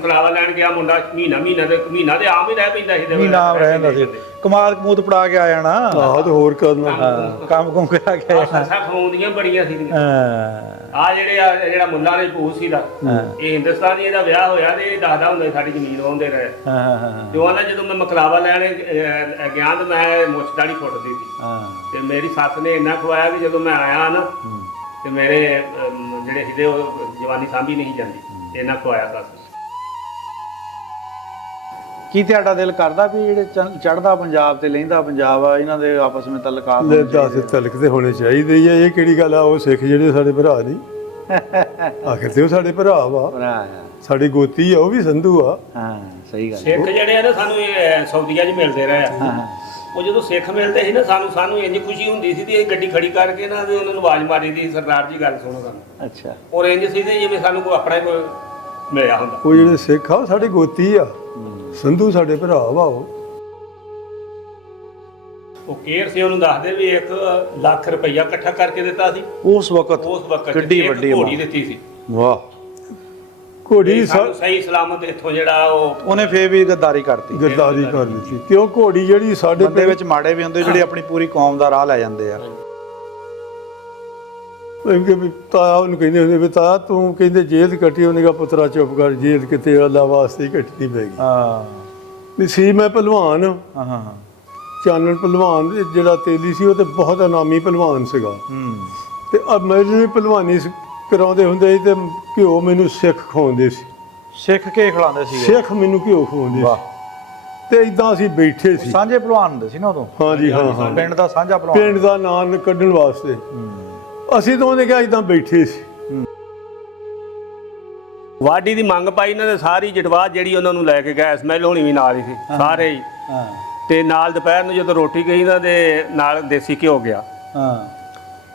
ਕਲਾਵਾ ਲੈਣ ਗਿਆ ਮੁੰਡਾ ਮਹੀਨਾ ਤੇ ਆਮ ਹੀ ਰਹਿ ਪੈਂਦਾ ਸੀ ਮਹੀਨਾ ਰਹਿ ਜਾਂਦਾ ਸੀ ਕਮਾਦ ਕਮੂਦ ਪੜਾ ਕੇ ਆ ਜਾਣਾ ਆਹ ਤੇ ਹੋਰ ਕਰਨਾ ਕੰਮ ਕੁਮ ਕਰਾ ਕੇ ਆ ਜਾਣਾ ਸੱਸਾਂ ਖਵਾਉਂਦੀਆਂ ਬੜੀਆਂ ਸੀ ਆ ਜਿਹੜਾ ਮੁੱਲਾ ਨੇ ਪੂਸ ਸੀ ਦਾ ਇਹ ਹਿੰਦੁਸਤਾਨੀ ਇਹਦਾ ਵਿਆਹ ਹੋਇਆ ਤੇ ਇਹ ਦੱਸਦਾ ਹੁੰਦਾ ਸਾਡੀ ਜ਼ਮੀਨ ਵਾਉਂਦੇ ਰਹੇ ਜੋ ਆਂਦਾ ਜਦੋਂ ਮੈਂ ਮਕਲਾਵਾ ਲੈਣ ਗਿਆ ਤੇ ਮੈਂ ਮੁੱਛ ਦਾੜੀ ਫੁੱਟਦੀ ਸੀ ਤੇ ਮੇਰੀ ਸੱਸ ਨੇ ਇੰਨਾ ਖਵਾਇਆ ਕਿ ਜਦੋਂ ਮੈਂ ਆਇਆ ਨਾ ਤੇ ਮੇਰੇ ਜਿਹੜੇ ਹਿੱਦੇ ਉਹ ਜਵਾਨੀ ਸਾਂਭੀ ਨਹੀਂ ਜਾਂਦੀ ਇੰਨਾ ਖਵਾਇਆ ਸੱਸ ਕੀ ਤੁਹਾਡਾ ਦਿਲ ਕਰਦਾ ਵੀ ਜਿਹੜੇ ਚੜ੍ਹਦਾ ਪੰਜਾਬ ਤੇ ਲਹਿੰਦਾ ਪੰਜਾਬ ਆ ਇਹਨਾਂ ਦੇ ਆਪਸ ਵਿੱਚ ਤਲਕਾਤ ਤਲਕ ਤੇ ਹੋਣੇ ਚਾਹੀਦੇ ਹੀ ਆ ਇਹ ਕਿਹੜੀ ਗੱਲ ਆ ਉਹ ਸਿੱਖ ਜਿਹੜੇ ਸਾਡੇ ਭਰਾ ਨਹੀਂ ਆਖਿਰ ਤੇ ਉਹ ਸਾਡੇ ਭਰਾ ਵਾ ਸਾਡੀ ਗੋਤੀ ਆ ਉਹ ਵੀ ਸੰਧੂ ਆ ਸਹੀ ਗੱਲ ਸਿੱਖ ਜਿਹੜੇ ਆ ਨਾ ਸਾਨੂੰ ਇਹ ਸਊਦੀਆ 'ਚ ਮਿਲਦੇ ਰਹੇ ਆ ਉਹ ਜਦੋਂ ਸਿੱਖ ਮਿਲਦੇ ਸੀ ਨਾ ਸਾਨੂੰ ਇੰਨੀ ਖੁਸ਼ੀ ਹੁੰਦੀ ਸੀ ਤੇ ਇਹ ਗੱਡੀ ਖੜੀ ਕਰਕੇ ਨਾ ਤੇ ਉਹਨਾਂ ਨੂੰ ਆਵਾਜ਼ ਮਾਰੀ ਦੀ ਸਰਦਾਰ ਜੀ ਗੱਲ ਸੁਣੋ ਸਾਨੂੰ ਅੱਛਾ ਔਰ ਇੰਜ ਸੀ ਤੇ ਜਿਵੇਂ ਸਾਨੂੰ ਕੋਈ ਆਪਣਾ ਕੋਈ ਮਿਲਿਆ ਹੁੰਦਾ ਉਹ ਜਿਹੜੇ ਸਿੱਖ ਆ ਉਹ ਸਾਡੀ ਗੋਤੀ ਆ ਸੰਧੂ ਸਾਡੇ ਭਰਾ ਵਾ ਉਹ ਕੇਰ ਸੀ ਉਹਨੂੰ ਦੱਸਦੇ ਵੀ 1 ਲੱਖ ਰੁਪਈਆ ਇਕੱਠਾ ਕਰਕੇ ਦਿੱਤਾ ਸੀ ਉਸ ਵਕਤ ਕਿੱਡੀ ਵੱਡੀ ਘੋੜੀ ਦਿੱਤੀ ਸੀ ਵਾਹ ਘੋੜੀ ਸਹੀ ਸਲਾਮਤ ਇੱਥੋਂ ਜਿਹੜਾ ਉਹਨੇ ਫੇਰ ਵੀ ਗੱਦਾਰੀ ਕਰਤੀ ਕਰ ਦਿੱਤੀ ਕਿਉਂ ਘੋੜੀ ਜਿਹੜੀ ਸਾਡੇ ਬੰਦੇ ਵਿੱਚ ਮਾੜੇ ਵੀ ਹੁੰਦੇ ਜਿਹੜੇ ਆਪਣੀ ਪੂਰੀ ਕੌਮ ਦਾ ਰਾਹ ਲੈ ਜਾਂਦੇ ਆ ਤਾਇਆ ਉਹਨੂੰ ਕਹਿੰਦੇ ਹੁੰਦੇ ਵੀ ਤਾਇਆ ਤੂੰ ਕਹਿੰਦੇ ਜੇਦ ਕੱਟੀ ਉਹਨੇ ਕਿਹਾ ਪੁੱਤਰਾ ਚੁੱਪ ਕਰ ਜੇਦ ਕਿਤੇ ਅੱਲਾ ਵਾਸਤੇ ਹੀ ਕੱਟਣੀ ਪੈ ਗਈ ਸੀ ਮੈਂ ਪਹਿਲਵਾਨ ਚਾਨਣ ਪਹਿਲਵਾਨ ਜਿਹੜਾ ਤੇਲੀ ਸੀ ਉਹ ਤੇ ਬਹੁਤ ਇਨਾਮੀ ਪਹਿਲਵਾਨ ਸੀਗਾ ਤੇ ਅਬ ਮੈਨੂੰ ਪਹਿਲਵਾਨੀ ਕਰਾਉਂਦੇ ਹੁੰਦੇ ਸੀ ਤੇ ਘਿਓ ਮੈਨੂੰ ਸਿੱਖ ਖਵਾਉਂਦੇ ਸੀ ਸਿੱਖ ਕੇ ਖਿਲਾਉਂਦੇ ਸੀ ਸਿੱਖ ਮੈਨੂੰ ਘਿਓ ਖਵਾਉਂਦੇ ਸੀ ਤੇ ਇਦਾਂ ਅਸੀਂ ਬੈਠੇ ਸੀ ਸਾਂਝੇ ਪਹਿਲਵਾਨ ਹੁੰਦੇ ਸੀ ਨਾ ਉਦੋਂ ਹਾਂਜੀ ਹਾਂ ਪਿੰਡ ਦਾ ਸਾਂਝਾ ਪਹਿਲਵਾਨ ਪਿੰਡ ਦਾ ਨਾਂ ਕੱਢਣ ਵਾਸਤੇ ਅਸੀਂ ਤਾਂ ਉਹਨੇ ਕਿਹਾ ਇਦਾਂ ਬੈਠੇ ਸੀ ਵਾਢੀ ਦੀ ਮੰਗ ਪਾਈ ਇਹਨਾਂ ਨੇ ਸਾਰੀ ਜਟਵਾਦ ਜਿਹੜੀ ਉਹਨਾਂ ਨੂੰ ਲੈ ਕੇ ਗਏ ਸਮੈਲ ਹੋਣੀ ਵੀ ਨਾਲ ਹੀ ਸੀ ਸਾਰੇ ਹੀ ਤੇ ਨਾਲ ਦੁਪਹਿਰ ਨੂੰ ਜਦੋਂ ਰੋਟੀ ਗਈ ਨਾ ਤੇ ਨਾਲ ਦੇਸੀ ਘਿਓ ਗਿਆ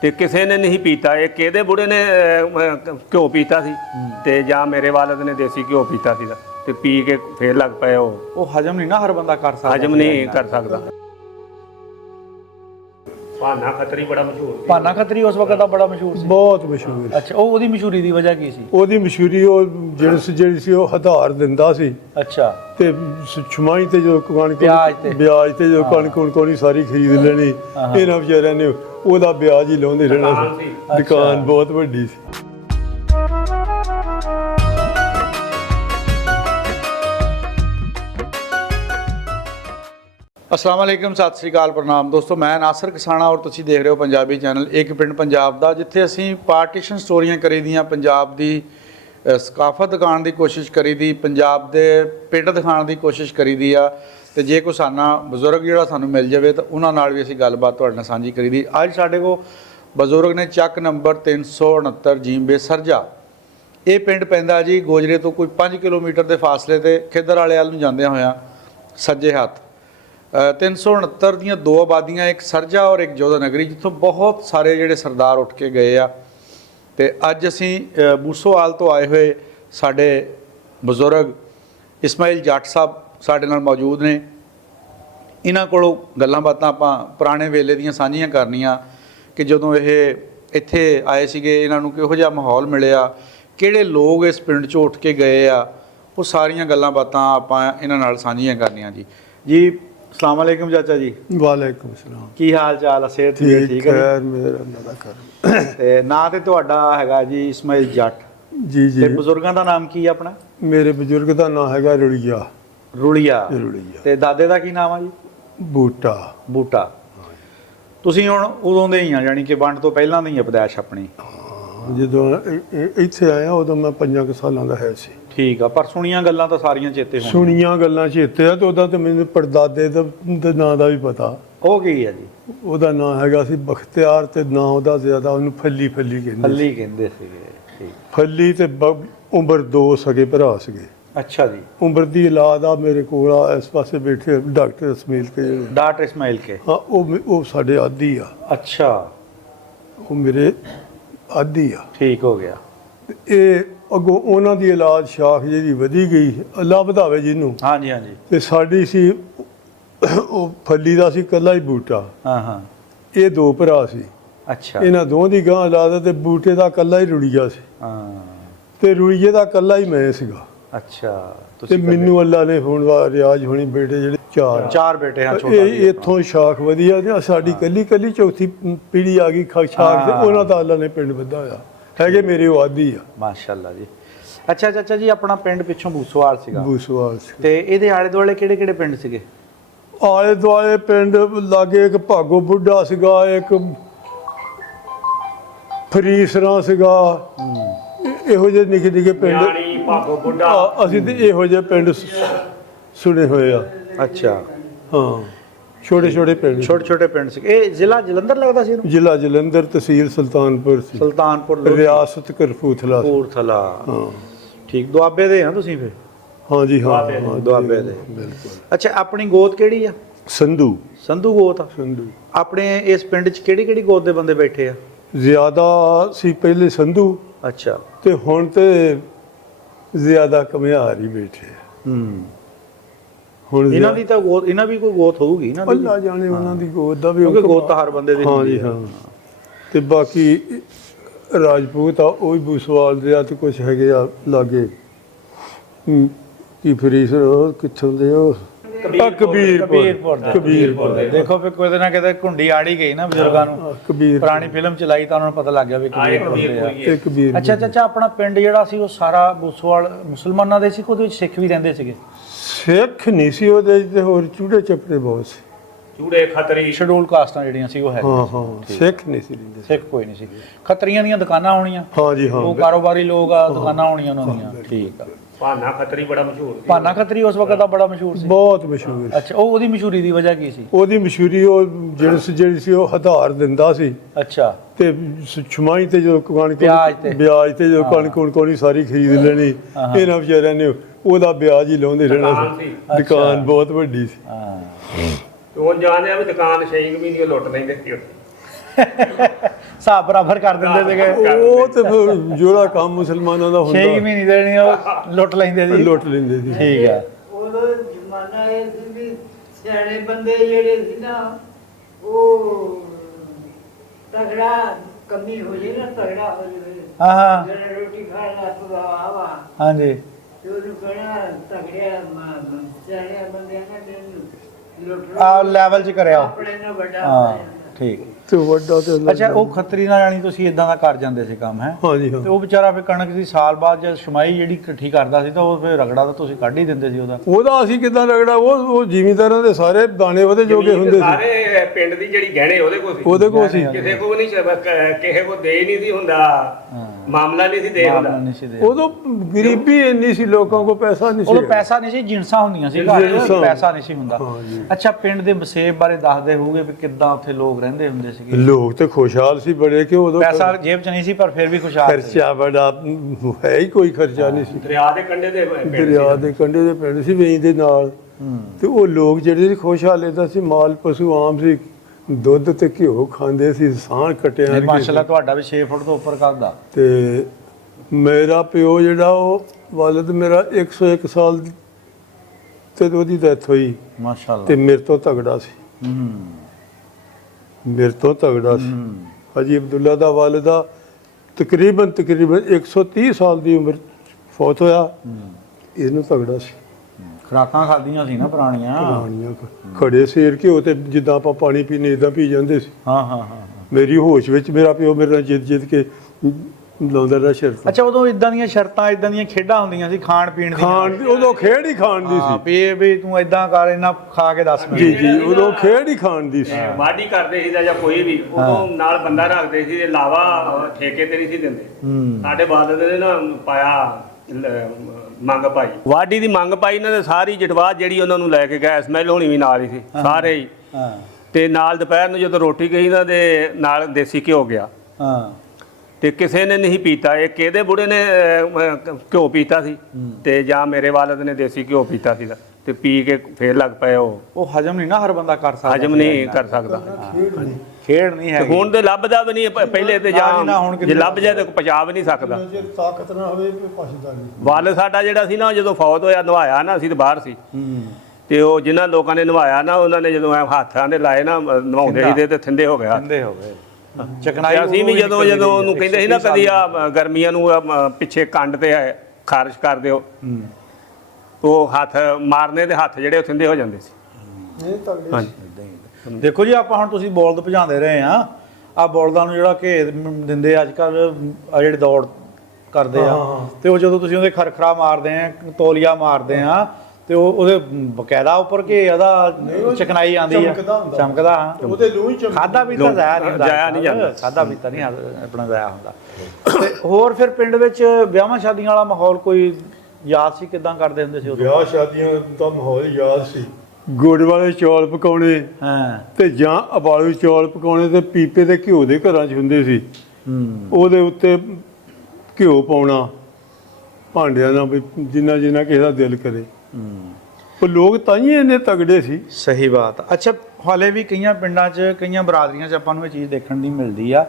ਤੇ ਕਿਸੇ ਨੇ ਨਹੀਂ ਪੀਤਾ ਇਹ ਕਿਹਦੇ ਬੁੜੇ ਨੇ ਘਿਓ ਪੀਤਾ ਸੀ ਤੇ ਜਾਂ ਮੇਰੇ ਵਾਲਦ ਨੇ ਦੇਸੀ ਘਿਓ ਪੀਤਾ ਸੀ ਤੇ ਪੀ ਕੇ ਫੇਰ ਲੱਗ ਪਏ ਉਹ ਹਜਮ ਨਹੀਂ ਨਾ ਹਰ ਬੰਦਾ ਕਰ ਸਕਦਾ ਹਜਮ ਨਹੀਂ ਕਰ ਸਕਦਾ ਭਾਨਾ ਖੱਤਰੀ ਬੜਾ ਮਸ਼ਹੂਰ ਸੀ ਭਾਨਾ ਖੱਤਰੀ ਉਸ ਵਕਤ ਦਾ ਬੜਾ ਮਸ਼ਹੂਰ ਸੀ ਬਹੁਤ ਮਸ਼ਹੂਰ ਅੱਛਾ ਉਹਦੀ ਮਸ਼ਹੂਰੀ ਦੀ ਵਜ੍ਹਾ ਕੀ ਸੀ ਉਹਦੀ ਮਸ਼ਹੂਰੀ ਉਹ ਜਿਹੜੀ ਸੀ ਉਹ ਹਥਾਰ ਦਿੰਦਾ ਸੀ ਅੱਛਾ ਤੇ ਛਮਾਈ ਤੇ ਜੋ ਕਣਕ ਵਿਆਜ ਤੇ ਜੋ ਕਣਕ ਕੋਣੀ ਸਾਰੀ ਖਰੀਦ ਲੈਣੀ ਇਹਨਾਂ ਵਿਚਾਰਿਆਂ ਨੇ ਉਹਦਾ ਵਿਆਜ ਹੀ ਲਾਉਂਦੇ ਰਹਿਣਾ ਸੀ ਦੁਕਾਨ ਬਹੁਤ ਵੱਡੀ ਸੀ अस्सलाम वालेकुम सत श्री अकाल प्रणाम दोस्तों मैं नासर किसाना और तुसीं देख रहे हो पंजाबी चैनल एक पिंड पंजाब दा जिथे असीं पार्टीशन स्टोरियां करी दियां पंजाब दी सकाफत दिखाउण दी कोशिश करी दी पंजाब दे पिंड दिखाउण दी कोशिश करी दी आ ते जे कोई साना बजुर्ग जिहड़ा सानूं मिल जावे तो उन्हां नाल भी असीं गलबात तुहाडे नाल सांझी करी दी अज साडे कोल बजुर्ग ने ਚੱਕ नंबर 369 ਜੀਂਬੇ ਸਰਜਾ ਇਹ ਪਿੰਡ ਪੈਂਦਾ ਜੀ ਗੋਜਰੇ ਤੋਂ ਕੋਈ 5 ਕਿਲੋਮੀਟਰ ਦੇ ਫਾਸਲੇ ਤੇ ਖਿੱਦਰ ਵਾਲੇ ਵੱਲ ਨੂੰ ਜਾਂਦਿਆਂ ਹੋਇਆਂ ਸੱਜੇ ਹੱਥ 369 ਦੀਆਂ ਦੋ ਆਬਾਦੀਆਂ ਇੱਕ ਸਰਜਾ ਔਰ ਇੱਕ ਜੋਧਾ ਨਗਰੀ ਜਿੱਥੋਂ ਬਹੁਤ ਸਾਰੇ ਜਿਹੜੇ ਸਰਦਾਰ ਉੱਠ ਕੇ ਗਏ ਆ ਤੇ ਅੱਜ ਅਸੀਂ ਬੂਸੋਵਾਲ ਤੋਂ ਆਏ ਹੋਏ ਸਾਡੇ ਬਜ਼ੁਰਗ ਇਸਮਾਈਲ ਜੱਟ ਸਾਹਿਬ ਸਾਡੇ ਨਾਲ ਮੌਜੂਦ ਨੇ ਇਹਨਾਂ ਕੋਲੋਂ ਗੱਲਾਂ ਬਾਤਾਂ ਆਪਾਂ ਪੁਰਾਣੇ ਵੇਲੇ ਦੀਆਂ ਸਾਂਝੀਆਂ ਕਰਨੀਆਂ ਕਿ ਜਦੋਂ ਇਹ ਇੱਥੇ ਆਏ ਸੀਗੇ ਇਹਨਾਂ ਨੂੰ ਕਿਹੋ ਜਿਹਾ ਮਾਹੌਲ ਮਿਲਿਆ ਕਿਹੜੇ ਲੋਕ ਇਸ ਪਿੰਡ 'ਚੋਂ ਉੱਠ ਕੇ ਗਏ ਆ ਉਹ ਸਾਰੀਆਂ ਗੱਲਾਂ ਬਾਤਾਂ ਆਪਾਂ ਇਹਨਾਂ ਨਾਲ ਸਾਂਝੀਆਂ ਕਰਨੀਆਂ ਜੀ अस्सलाम वालेकुम चाचा जी वालेकुम सलाम की हाल चाल सेहत ठीक है मेरा अल्लाह दा करम ते ना ते तुहाडा हैगा जी इस्माइल जट जी ते बुजुर्गां दा नाम की अपना मेरे बुजुर्ग दा नाम हैगा रुड़िया ते दादे दा की नाम है जी बूटा ਤੁਸੀਂ ਹੁਣ ਉਦੋਂ ਦੇ ਹੀ ਆ ਯਾਨੀ ਕਿ ਵੰਡ ਤੋਂ ਪਹਿਲਾਂ ਦੀ ਉਪਦੇਸ਼ ਆਪਣੀ ਜਦੋਂ ਇੱਥੇ ਆਇਆ ਉਦੋਂ ਮੈਂ 5 ਸਾਲਾਂ ਦਾ ਹੈ ਸੀ ਠੀਕ ਆ ਪਰ ਸੁਣੀਆਂ ਗੱਲਾਂ ਤਾਂ ਸਾਰੀਆਂ ਚੇਤੇ ਹੋਣ ਸੁਣੀਆਂ ਗੱਲਾਂ ਚੇਤੇ ਆ ਤੇ ਉਹਦਾ ਤੇ ਮੈਨੂੰ ਪੜਦਾਦੇ ਦੇ ਨਾਂ ਦਾ ਵੀ ਪਤਾ ਉਹ ਕੀ ਹੈ ਜੀ ਉਹਦਾ ਨਾਂ ਹੈਗਾ ਸੀ ਬਖਤਿਆਰ ਤੇ ਨਾਂ ਉਹਦਾ ਜ਼ਿਆਦਾ ਉਹਨੂੰ ਫੱਲੀ ਕਹਿੰਦੇ ਸੀਗੇ ਠੀਕ ਫੱਲੀ ਤੇ ਉਮਰ 2 ਸਗੇ ਭਰਾ ਸੀਗੇ ਅੱਛਾ ਜੀ ਉਮਰ ਦੀ ਔਲਾਦ ਆ ਮੇਰੇ ਕੋਲ ਆ ਇਸ ਪਾਸੇ ਬੈਠੇ ਡਾਕਟਰ ਇਸਮਾਈਲ ਕੇ ਹਾਂ ਉਹ ਸਾਡੇ ਆਦੀ ਆ ਅੱਛਾ ਉਹ ਮੇਰੇ ਆਦੀ ਆ ਠੀਕ ਹੋ ਗਿਆ ਇਹ ਅੱਗੋਂ ਉਹਨਾਂ ਦੀ ਔਲਾਦ ਸ਼ਾਖ ਜਿਹੜੀ ਵਧੀ ਗਈ ਅੱਲਾ ਵਧਾਵੇ ਜਿਹਨੂੰ ਹਾਂਜੀ ਤੇ ਸਾਡੀ ਸੀ ਉਹ ਫੱਲੀ ਦਾ ਸੀ ਇਕੱਲਾ ਹੀ ਬੂਟਾ ਹਾਂ ਇਹ 2 ਭਰਾ ਸੀ ਅੱਛਾ ਇਹਨਾਂ ਦੋਵਾਂ ਦੀ ਗਾਂ ਔਲਾਦ ਤੇ ਬੂਟੇ ਦਾ ਇਕੱਲਾ ਹੀ ਰੁੜੀਆ ਸੀ ਹਾਂ ਤੇ ਰੁੜੀਏ ਦਾ ਇਕੱਲਾ ਹੀ ਮੈਂ ਸੀਗਾ ਅੱਛਾ ਤੇ ਤੁਸੀਂ ਮੈਨੂੰ ਅੱਲਾ ਨੇ ਹੁਣ ਰਿਆਜ਼ ਹੋਣੀ ਬੇਟੇ ਜਿਹੜੇ 4 4 ਬੇਟੇ ਆ, ਛੋਟਾ ਇਹ ਇੱਥੋਂ ਸ਼ਾਖ ਵਧੀਆ ਤੇ ਸਾਡੀ ਕੱਲੀ ਚੌਥੀ ਪੀੜ੍ਹੀ ਆ ਗਈ ਸ਼ਾਖ ਤੇ ਉਹਨਾਂ ਦਾ ਅੱਲਾ ਨੇ ਪਿੰਡ ਵਧਾਇਆ ਹੈਗੇ ਮੇਰੇ ਉਹ ਆਦੀ ਆ ਮਾਸ਼ਾਅੱਲਾ ਜੀ। ਅੱਛਾ ਚਾਚਾ ਜੀ, ਆਪਣਾ ਪਿੰਡ ਪਿੱਛੋਂ ਬੂਸਵਾਲ ਸੀਗਾ ਬੂਸਵਾਲ ਸੀ ਤੇ ਇਹਦੇ ਆਲੇ ਦੁਆਲੇ ਕਿਹੜੇ ਪਿੰਡ ਸੀਗੇ? ਆਲੇ ਦੁਆਲੇ ਪਿੰਡ ਲਾਗੇ ਇੱਕ ਭਾਗੋ ਬੁੱਢਾ ਸੀਗਾ, ਇੱਕ ਫਰੀਸਰਾ ਸੀਗਾ, ਇਹੋ ਜਿਹੇ ਨਿੱਕੇ ਨਿੱਕੇ ਪਿੰਡ ਗਿਆਨੀ ਭਾਗੋ ਬੁੱਢਾ ਅਸੀਂ ਤੇ ਇਹੋ ਜਿਹੇ ਪਿੰਡ ਸੁਣੇ ਹੋਏ ਆ। ਅੱਛਾ, ਹਾਂ, ਛੋਟੇ ਪਿੰਡ, ਛੋਟੇ ਪਿੰਡ ਸੀਗੇ। ਇਹ ਜ਼ਿਲ੍ਹਾ ਜਲੰਧਰ ਲੱਗਦਾ ਸੀ ਇਹਨੂੰ? ਜ਼ਿਲ੍ਹਾ ਜਲੰਧਰ, ਤਹਿਸੀਲ ਸੁਲਤਾਨਪੁਰ ਸੀ, ਸੁਲਤਾਨਪੁਰ ਲੋਧੀ, ਰਿਆਸਤ ਕਰਪੂਰਥਲਾ। ਹਾਂ ਠੀਕ। ਦੁਆਬੇ ਦੇ ਆ ਤੁਸੀਂ ਫਿਰ? ਹਾਂਜੀ ਹਾਂ, ਦੁਆਬੇ ਦੇ। ਬਿਲਕੁਲ। ਅੱਛਾ, ਆਪਣੀ ਗੋਤ ਕਿਹੜੀ ਆ? ਸੰਧੂ ਗੋਤ ਆ। ਸੰਧੂ ਆਪਣੇ ਇਸ ਪਿੰਡ 'ਚ ਕਿਹੜੀ ਗੋਤ ਦੇ ਬੰਦੇ ਬੈਠੇ ਆ? ਜ਼ਿਆਦਾ ਸੀ ਪਹਿਲੇ ਸੰਧੂ, ਅੱਛਾ। ਤੇ ਹੁਣ ਤੇ ਜ਼ਿਆਦਾ ਕਮਿਆਰ ਹੀ ਬੈਠੇ ਆ। ਹੁਣ ਇਹਨਾਂ ਦੀ ਤਾਂ ਗੋਤ, ਇਹਨਾਂ ਵੀ ਕੋਈ ਗੋਤ ਹੋਊਗੀ ਨਾ? ਅੱਲਾ ਜਾਣੇ ਉਹਨਾਂ ਦੀ ਗੋਤ ਦਾ ਵੀ, ਕਿਉਂਕਿ ਗੋਤ ਤਾਂ ਹਰ ਬੰਦੇ ਦੀ ਹੁੰਦੀ ਹਾਂ। ਤੇ ਬਾਕੀ ਰਾਜਪੂਤ ਆ ਉਹ ਵੀ ਬੂਸਵਾਲ ਦੇ ਆ, ਤੇ ਕੁਝ ਹੈਗੇ ਆ ਲਾਗੇ ਕੀ ਫਰੀਸਰ ਕਿੱਥੋਂ ਦੇ ਉਹ ਕਬੀਰਪੁਰ ਦੇ। ਦੇਖੋ ਫਿਰ ਕੋਈ ਨਾ ਕਿਤੇ ਘੁੰਡੀ ਆੜੀ ਗਈ ਨਾ ਬਜ਼ੁਰਗਾਂ ਨੂੰ, ਕਬੀਰ ਪੁਰਾਣੀ ਫਿਲਮ ਚਲਾਈ ਤਾਂ ਉਹਨਾਂ ਨੂੰ ਪਤਾ ਲੱਗ ਗਿਆ ਵੀ ਇਹ ਕਬੀਰ। ਅੱਛਾ ਚਾਚਾ, ਆਪਣਾ ਪਿੰਡ ਜਿਹੜਾ ਸੀ ਉਹ ਸਾਰਾ ਬੂਸਵਾਲ ਮੁਸਲਮਾਨਾਂ ਦੇ ਸੀ, ਉਹਦੇ ਵਿੱਚ ਸਿੱਖ ਵੀ ਰਹਿੰਦੇ ਸੀਗੇ? ਸਿੱਖ ਨਹੀਂ ਸੀ ਉਹਦੇ ਤੇ, ਹੋਰ ਚੂੜੇ ਚੱਪੜੇ ਬਹੁਤ ਸੀ, ਚੂੜੇ ਖੱਤਰੀ ਸ਼ਡਿਊਲ ਕਾਸਟਾਂ ਜਿਹੜੀਆਂ ਸੀ ਉਹ ਹੈ। ਹਾਂ ਸਿੱਖ ਨਹੀਂ ਸੀ ਰਹਿੰਦੇ। ਸਿੱਖ ਕੋਈ ਨਹੀਂ ਸੀ। ਖੱਤਰੀਆਂ ਦੀਆਂ ਦੁਕਾਨਾਂ ਹੋਣੀਆਂ? ਹਾਂਜੀ ਹਾਂ, ਉਹ ਕਾਰੋਬਾਰੀ ਲੋਕ ਆ, ਦੁਕਾਨਾਂ ਹੋਣੀਆਂ ਉਹਨਾਂ ਦੀਆਂ। ਠੀਕ ਆ। ਭਾਨਾ ਖੱਤਰੀ ਬੜਾ ਮਸ਼ਹੂਰ ਸੀ। ਭਾਨਾ ਖੱਤਰੀ ਉਸ ਵਕਤ ਦਾ ਬੜਾ ਮਸ਼ਹੂਰ ਸੀ? ਬਹੁਤ ਮਸ਼ਹੂਰ। ਅੱਛਾ, ਉਹਦੀ ਮਸ਼ਹੂਰੀ ਦੀ ਵਜ੍ਹਾ ਕੀ ਸੀ? ਉਹਦੀ ਮਸ਼ਹੂਰੀ ਉਹ ਜਿਹੜੀ ਸੀ ਉਹ ਹਥਾਰ ਦਿੰਦਾ ਸੀ, ਅੱਛਾ। ਤੇ ਛਮਾਈ ਤੇ ਜੋ ਕਣਕ ਵਿਆਜ ਤੇ ਜੋ ਕਣਕ ਕੋਣੀ ਸਾਰੀ ਖਰੀਦ ਲੈਣੀ, ਇਹਨਾਂ ਵਿਚਾਰਿਆਂ ਨੇ ਉਹਦਾ ਵਿਆਜ ਹੀ ਲਾਉਂਦੇ ਰਹਿਣਾ ਸੀ। ਦੁਕਾਨ ਬਹੁਤ ਵੱਡੀ ਸੀ। ਹਾਂ, ਉਹ ਜਾਣਦੇ ਆ ਵੀ ਦੁਕਾਨ 6 ਮਹੀਨੇ ਲੁੱਟ ਲੈਂਦੇ ਸੀ ਉੱਥੇ। ਹਿਸਾਬ ਬਰਾਬਰ ਕਰ ਦਿੰਦੇ ਸੀਗੇ ਉਹ ਤੇ ਫਿਰ ਜਿਹੜਾ ਕੰਮ ਮੁਸਲਮਾਨਾਂ ਦਾ ਹੁੰਦਾ 6 ਮਹੀਨੇ ਦੇਣੀ ਉਹ ਲੁੱਟ ਲੈਂਦੇ ਸੀ। ਲੁੱਟ ਲੈਂਦੇ ਸੀ। ਠੀਕ ਆ। ਉਦੋਂ ਜ਼ਮਾਨਾ ਇਹ ਸੀ ਵੀ ਸਿਆਣੇ ਬੰਦੇ ਜਿਹੜੇ ਸੀ ਨਾ, ਉਹ ਤਗੜਾ ਕਮੀ ਹੋ ਜੇ ਨਾ, ਤਗੜਾ ਹੋ ਜਾਵੇ, ਹਾਂ ਜਿਹੜਾ ਰੋਟੀ ਖਾਣ ਲੱਗ ਆਵਾ, ਹਾਂਜੀ। ਤੇ ਉਹਨੂੰ ਕਹਿਣਾ ਤਗੜਿਆ ਸਿਆਣੇ ਬੰਦਿਆਂ ਨੇ ਲੁੱਟ ਆ ਲੈਵਲ 'ਚ ਕਰਿਆ ਉਹ। ਆਪਣੇ ਨਾਲ ਵੱਡਾ ਹਾਂ ਬਣਾਇਆ। ਠੀਕ। ਤੇ ਵੱਡਾ ਤੇ ਅੱਛਾ, ਉਹ ਖੱਤਰੀ ਨਾਲ ਜਾਣੀ ਤੁਸੀਂ ਇਦਾਂ ਦਾ ਕਰ ਜਾਂਦੇ ਸੀ ਕੰਮ? ਹੈ ਹਾਂਜੀ ਹਾਂ। ਤੇ ਉਹ ਵਿਚਾਰਾ ਫਿਰ ਕਣਕ ਦੀ ਸਾਲ ਬਾਅਦ ਜਦ ਛਮਾਈ ਜਿਹੜੀ ਇਕੱਠੀ ਕਰਦਾ ਸੀ ਤਾਂ ਉਹ ਫਿਰ ਰਗੜਾ ਤਾਂ ਤੁਸੀਂ ਕੱਢ ਹੀ ਦਿੰਦੇ ਸੀ ਉਹਦਾ ਅਸੀਂ ਕਿੱਦਾਂ ਰਗੜਾ, ਉਹ ਜ਼ਿਮੀਂਦਾਰਾਂ ਦੇ ਸਾਰੇ ਦਾਣੇ ਉਹਦੇ ਜੋਗੇ ਹੁੰਦੇ ਸੀ। ਸਾਰੇ ਪਿੰਡ ਦੀ ਜਿਹੜੀ ਗਹਿਣੇ ਉਹਦੇ ਕੋਲ ਸੀ। ਉਹਦੇ ਕੋਲ ਸੀ। ਕਿਸੇ ਕੋਲ ਨਹੀਂ ਕਿਸੇ ਕੋਲ ਦੇ ਨਹੀਂ ਸੀ ਹੁੰਦਾ, ਮਾਮਲਾ ਨਹੀਂ ਸੀ ਦੇ ਹੁੰਦਾ। ਉਦੋਂ ਗਰੀਬੀ ਇੰਨੀ ਸੀ, ਲੋਕਾਂ ਕੋਲ ਪੈਸਾ ਨਹੀਂ ਸੀ। ਉਦੋਂ ਪੈਸਾ ਨਹੀਂ ਸੀ, ਜਿਣਸਾਂ ਹੁੰਦੀਆਂ ਸੀ ਘਰ 'ਚ, ਪੈਸਾ ਨਹੀਂ ਸੀ ਹੁੰਦਾ। ਅੱਛਾ, ਪਿੰਡ ਦੇ ਵਸੇਬ ਬਾਰੇ ਦੱਸਦੇ ਹੋਊਗੇ ਵੀ ਕਿੱਦਾਂ ਉੱਥੇ ਲੋਕ ਰਹਿੰਦੇ ਹੁੰਦੇ ਸੀਗੇ? ਲੋਕ ਤੇ ਖੁਸ਼ਹਾਲ ਸੀ ਬੜੇ, ਕਿ ਉਦੋਂ ਪੈਸਾ ਜੇਬ 'ਚ ਨਹੀਂ ਸੀ ਪਰ ਫਿਰ ਵੀ ਖੁਸ਼ਹਾਲ ਸੀ। ਖਰਚਾ ਬੜਾ ਹੈ ਹੀ, ਕੋਈ ਖਰਚਾ ਨਹੀਂ ਸੀ। ਦਰਿਆ ਦੇ ਕੰਢੇ ਦੇ ਪਿੰਡ ਸੀ। ਦਰਿਆ ਦੇ ਕੰਢੇ ਦੇ ਪਿੰਡ ਸੀ ਵੇਈ ਦੇ ਨਾਲ। ਤੇ ਉਹ ਲੋਕ ਜਿਹੜੇ ਸੀ ਖੁਸ਼ਹਾਲ ਏਦਾਂ ਸੀ, ਮਾਲ ਪਸ਼ੂ ਆਮ ਸੀ, ਦੁੱਧ ਤੇ ਘਿਓ ਖਾਂਦੇ ਸੀ, ਸਾਹ ਕਟਿਆ। ਮਾਸ਼ਾਅੱਲਾ, ਤੁਹਾਡਾ ਵੀ 6 ਫੁੱਟ ਤੋਂ ਉੱਪਰ ਕੱਦ ਆ। ਤੇ ਮੇਰਾ ਪਿਓ ਜਿਹੜਾ, ਉਹ ਵਾਲਦ ਮੇਰਾ 101 ਸਾਲ ਤੇ ਉਹਦੀ ਡੈਥ ਹੋਈ। ਮਾਸ਼ਾਅੱਲਾ। ਤੇ ਮੇਰੇ ਤੋਂ ਤਗੜਾ ਸੀ, ਮੇਰੇ ਤੋਂ ਤਗੜਾ ਸੀ। ਹਾਜੀ ਅਬਦੁੱਲਾ ਦਾ ਵਾਲਿਦਾ ਤਕਰੀਬਨ 130 ਸਾਲ ਦੀ ਉਮਰ ਫੌਤ ਹੋਇਆ। ਇਹਨੂੰ ਤਗੜਾ ਸੀ। ਖੁਰਾਕਾਂ ਖਾਧੀਆਂ ਸੀ ਨਾ ਪੁਰਾਣੀਆਂ। ਖੜੇ ਸੇਰ ਘਿਓ ਤੇ ਜਿੱਦਾਂ ਆਪਾਂ ਪਾਣੀ ਪੀਨੇ ਇਦਾਂ ਪੀ ਜਾਂਦੇ ਸੀ। ਹਾਂ। ਮੇਰੀ ਹੋਸ਼ ਵਿੱਚ ਮੇਰਾ ਪਿਓ ਮੇਰੇ ਨਾਲ ਜਿੱਦ ਕੇ ਲਾਉਂਦਾ ਰਿਹਾ ਸ਼ਰਤ। ਅੱਛਾ, ਉਦੋਂ ਇਦਾਂ ਦੀਆਂ ਸ਼ਰਤਾਂ, ਇਦਾਂ ਦੀਆਂ ਖੇਡਾਂ ਹੁੰਦੀਆਂ ਸੀ ਖਾਣ ਪੀਣ ਦੀਆਂ? ਉਦੋਂ ਖੇਡ ਹੀ ਖਾਣ ਦੀ ਸੀ। ਵੀ ਤੂੰ ਇਦਾਂ ਕਰ, ਇਹਨਾਂ ਖਾ ਕੇ ਦੱਸ। ਜੀ ਉਦੋਂ ਖੇਡ ਹੀ ਖਾਣ ਦੀ ਸੀ। ਵਾਢੀ ਕਰਦੇ ਸੀ ਜਾਂ ਕੋਈ ਵੀ, ਉਦੋਂ ਨਾਲ ਬੰਦਾ ਰੱਖਦੇ ਸੀ, ਤੇ ਲਾਵਾ ਠੇਕੇ ਤੇ ਨਹੀਂ ਸੀ ਦਿੰਦੇ। ਸਾਡੇ ਬਾਦਲ ਨੇ ਨਾ ਪਾਇਆ ਮੰਗ ਪਾਈ, ਵਾਢੀ ਦੀ ਮੰਗ ਪਾਈ ਇਹਨਾਂ ਨੇ ਸਾਰੀ ਜਟਵਾਦ ਜਿਹੜੀ ਉਹਨਾਂ ਨੂੰ ਲੈ ਕੇ ਗਏ, ਸਮੈਲ ਹੋਣੀ ਵੀ ਨਾਲ ਹੀ ਸੀ ਸਾਰੇ ਹੀ। ਤੇ ਨਾਲ ਦੁਪਹਿਰ ਨੂੰ ਜਦੋਂ ਰੋਟੀ ਗਈ ਇਹਨਾਂ ਦੇ ਨਾਲ ਦੇਸੀ ਘਿਓ ਗਿਆ। ਤੇ ਕਿਸੇ ਨੇ ਨਹੀਂ ਪੀਤਾ। ਇਹ ਕਿਹਦੇ ਬੁੜੇ ਨੇ ਘਿਓ ਪੀਤਾ ਸੀ, ਤੇ ਜਾਂ ਮੇਰੇ ਵਾਲਦ ਨੇ ਦੇਸੀ ਘਿਓ ਪੀਤਾ ਸੀ, ਤੇ ਪੀ ਕੇ ਫੇਰ ਲੱਗ ਪਏ। ਉਹ ਹਜਮ ਨਹੀਂ ਨਾ ਹਰ ਬੰਦਾ ਕਰ ਸਕਦਾ, ਹਜਮ ਨਹੀਂ ਕਰ ਸਕਦਾ। ਖੇਡ ਨਹੀਂ ਹੈ। ਹੁਣ ਤੇ ਲੱਭਦਾ ਵੀ ਨਹੀਂ, ਪਹਿਲੇ ਤੇ ਜਾਂ ਜੇ ਲੱਭ ਜਾਏ ਤਾਂ ਪਚਾ ਵੀ ਨਹੀਂ ਸਕਦਾ। ਤਾਕਤ ਨਾ ਹੋਵੇ ਪਛਦਾ ਨਹੀਂ। ਵਾਲਦ ਸਾਡਾ ਜਿਹੜਾ ਸੀ ਨਾ, ਜਦੋਂ ਫੌਤ ਹੋਇਆ, ਨਵਾਇਆ ਨਾ, ਅਸੀਂ ਤੇ ਬਾਹਰ ਸੀ। ਤੇ ਉਹ ਜਿਨ੍ਹਾਂ ਲੋਕਾਂ ਨੇ ਨਵਾਇਆ ਨਾ, ਉਹਨਾਂ ਨੇ ਜਦੋਂ ਹੱਥਾਂ ਦੇ ਲਾਏ ਨਾ, ਨਵਾਉਂਦੇ ਸੀ ਤੇ ਥਿੰਦੇ ਹੋ ਗਿਆ। ਚਕਨਾਈ ਅਸੀਂ ਵੀ ਜਦੋਂ ਉਹਨੂੰ ਕਹਿੰਦੇ ਸੀ ਨਾ, ਕਦੀ ਆ ਗਰਮੀਆਂ ਨੂੰ ਪਿੱਛੇ ਕੰਡ ਤੇ ਖਾਰਿਸ਼ ਕਰ ਦਿਓ, ਉਹ ਹੱਥ ਮਾਰਨੇ ਤੇ ਹੱਥ ਜਿਹੜੇ ਉੱਥੇ ਦੇ ਹੋ ਜਾਂਦੇ ਸੀ। ਹਾਂਜੀ ਦੇਖੋ ਜੀ, ਆਪਾਂ ਹੁਣ ਤੁਸੀਂ ਬੋਲਦ ਭਜਾਉਂਦੇ ਰਹੇ ਆ ਬੋਲਦਾਂ ਨੂੰ ਜਿਹੜਾ ਘੇਰ ਦਿੰਦੇ ਅੱਜ ਕੱਲ ਆ ਜਿਹੜੇ ਦੌੜ ਕਰਦੇ ਆ, ਤੇ ਉਹ ਜਦੋਂ ਤੁਸੀਂ ਉਹਦੇ ਖਰਖਰਾ ਮਾਰਦੇ ਆ, ਤੋਲੀਆ ਮਾਰਦੇ ਆ, ਤੇ ਉਹਦੇ ਬਕਾਇਦਾ ਉੱਪਰ ਇਹਦਾ ਚਕਨਾਈ ਆਉਂਦੀ ਆ, ਚਮਕਦਾ। ਉਹਦੇ ਲੂਹ ਹੀ ਖਾਦਾ ਪੀਤਾ ਜਾਇਆ ਨਹੀਂ ਜਾਂਦਾ, ਖਾਦਾ ਪੀਤਾ ਨਹੀਂ ਆਪਣਾ ਜਾਇਆ ਹੁੰਦਾ। ਤੇ ਹੋਰ ਫਿਰ ਪਿੰਡ ਵਿੱਚ ਵਿਆਹਾਂ ਸ਼ਾਦੀਆਂ ਵਾਲਾ ਮਾਹੌਲ ਕੋਈ ਯਾਦ ਸੀ, ਕਿਦਾਂ ਕਰਦੇ ਹੁੰਦੇ ਸੀ ਉਦੋਂ? ਵਿਆਹ ਸ਼ਾਦੀਆਂ ਦਾ ਮਾਹੌਲ ਯਾਦ ਸੀ। ਗੁੜ ਵਾਲੇ ਚੌਲ ਪਕਾਉਣੇ, ਤੇ ਜਾਂ ਉਬਾਲੇ ਚੌਲ ਪਕਾਉਣੇ, ਤੇ ਪੀਪੇ ਦੇ ਘਿਓ ਦੇ ਘਰਾਂ 'ਚ ਹੁੰਦੇ ਸੀ। ਉਹਦੇ ਉੱਤੇ ਘਿਓ ਪਾਉਣਾ ਭਾਂਡਿਆਂ ਨਾਲ, ਵੀ ਜਿੰਨਾ ਜਿੰਨਾ ਕਿਸੇ ਦਾ ਦਿਲ ਕਰੇ। ਉਹ ਲੋਕ ਤਾਂ ਹੀ ਇੰਨੇ ਤਗੜੇ ਸੀ। ਸਹੀ ਬਾਤ। ਅੱਛਾ, ਹਾਲੇ ਵੀ ਕਈਆਂ ਪਿੰਡਾਂ 'ਚ, ਕਈਆਂ ਬਰਾਦਰੀਆਂ 'ਚ ਆਪਾਂ ਨੂੰ ਇਹ ਚੀਜ਼ ਦੇਖਣ ਦੀ ਮਿਲਦੀ ਆ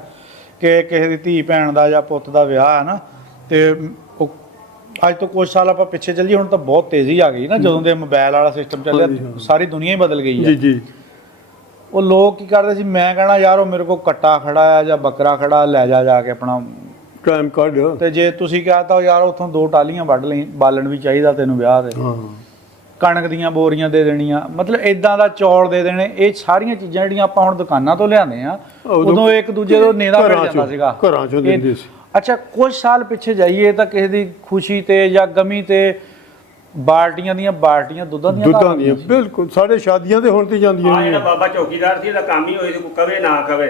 ਕਿ ਕਿਸੇ ਦੀ ਧੀ ਭੈਣ ਦਾ ਜਾਂ ਪੁੱਤ ਦਾ ਵਿਆਹ ਹੈ ਨਾ, ਤੇ ਉਹ ਅੱਜ ਤੋਂ ਕੁਝ ਸਾਲ ਆਪਾਂ ਪਿੱਛੇ ਚੱਲੀਏ, ਹੁਣ ਤਾਂ ਬਹੁਤ ਤੇਜ਼ੀ ਆ ਗਈ ਨਾ, ਜਦੋਂ ਦੇ ਮੋਬਾਈਲ ਵਾਲਾ ਸਿਸਟਮ ਚੱਲਿਆ, ਸਾਰੀ ਦੁਨੀਆ ਹੀ ਬਦਲ ਗਈ ਹੈ। ਜੀ। ਉਹ ਲੋਕ ਕੀ ਕਰਦੇ ਸੀ, ਮੈਂ ਕਹਿਣਾ ਯਾਰ ਉਹ ਮੇਰੇ ਕੋਲ ਕੱਟਾ ਖੜਾ ਆ ਜਾਂ ਬੱਕਰਾ ਖੜਾ, ਲੈ ਜਾ ਕੇ ਆਪਣਾ ਟਾਈਮ ਕੱਢ। ਤੇ ਜੇ ਤੁਸੀਂ ਕਹਤਾ ਯਾਰ ਉੱਥੋਂ 2 ਟਾਲੀਆਂ ਵੱਢ ਲਈ, ਬਾਲਣ ਵੀ ਚਾਹੀਦਾ ਤੈਨੂੰ ਵਿਆਹ ਤੇ, ਕਣਕ ਦੀਆਂ ਬੋਰੀਆਂ ਦੇ ਦੇਣੀਆਂ, ਮਤਲਬ ਇਦਾਂ ਦਾ ਚੌਲ ਦੇ ਦੇਣੇ। ਇਹ ਸਾਰੀਆਂ ਚੀਜ਼ਾਂ ਜਿਹੜੀਆਂ ਆਪਾਂ ਹੁਣ ਦੁਕਾਨਾਂ ਤੋਂ ਲਿਆਉਂਦੇ ਆ, ਉਦੋਂ ਇੱਕ ਦੂਜੇ ਤੋਂ ਨੇੜਾ ਮਿਲ ਜਾਂਦਾ ਸੀਗਾ, ਘਰਾਂ 'ਚੋਂ ਦਿੰਦੇ ਸੀ। ਅੱਛਾ, ਕੁਝ ਸਾਲ ਪਿੱਛੇ ਜਾਈਏ ਤਾਂ ਕਿਸੇ ਦੀ ਖੁਸ਼ੀ ਤੇ ਜਾਂ ਗਮੀ ਤੇ ਬਾਲਟੀਆਂ ਦੀਆਂ ਬਾਲਟੀਆਂ ਦੁੱਧਾਂ ਦੀਆਂ ਬਿਲਕੁਲ। ਸਾਡੇ ਸ਼ਾਦੀਆਂ ਤੇ ਹੁਣ ਤੇ ਜਾਂਦੀਆਂ ਆ ਜਿਹੜਾ ਬਾਬਾ ਚੌਕੀਦਾਰ ਸੀ, ਇਹਦਾ ਕੰਮ ਹੀ ਹੋਏ ਕੋਈ ਕਵੇ ਨਾ ਕਵੇ।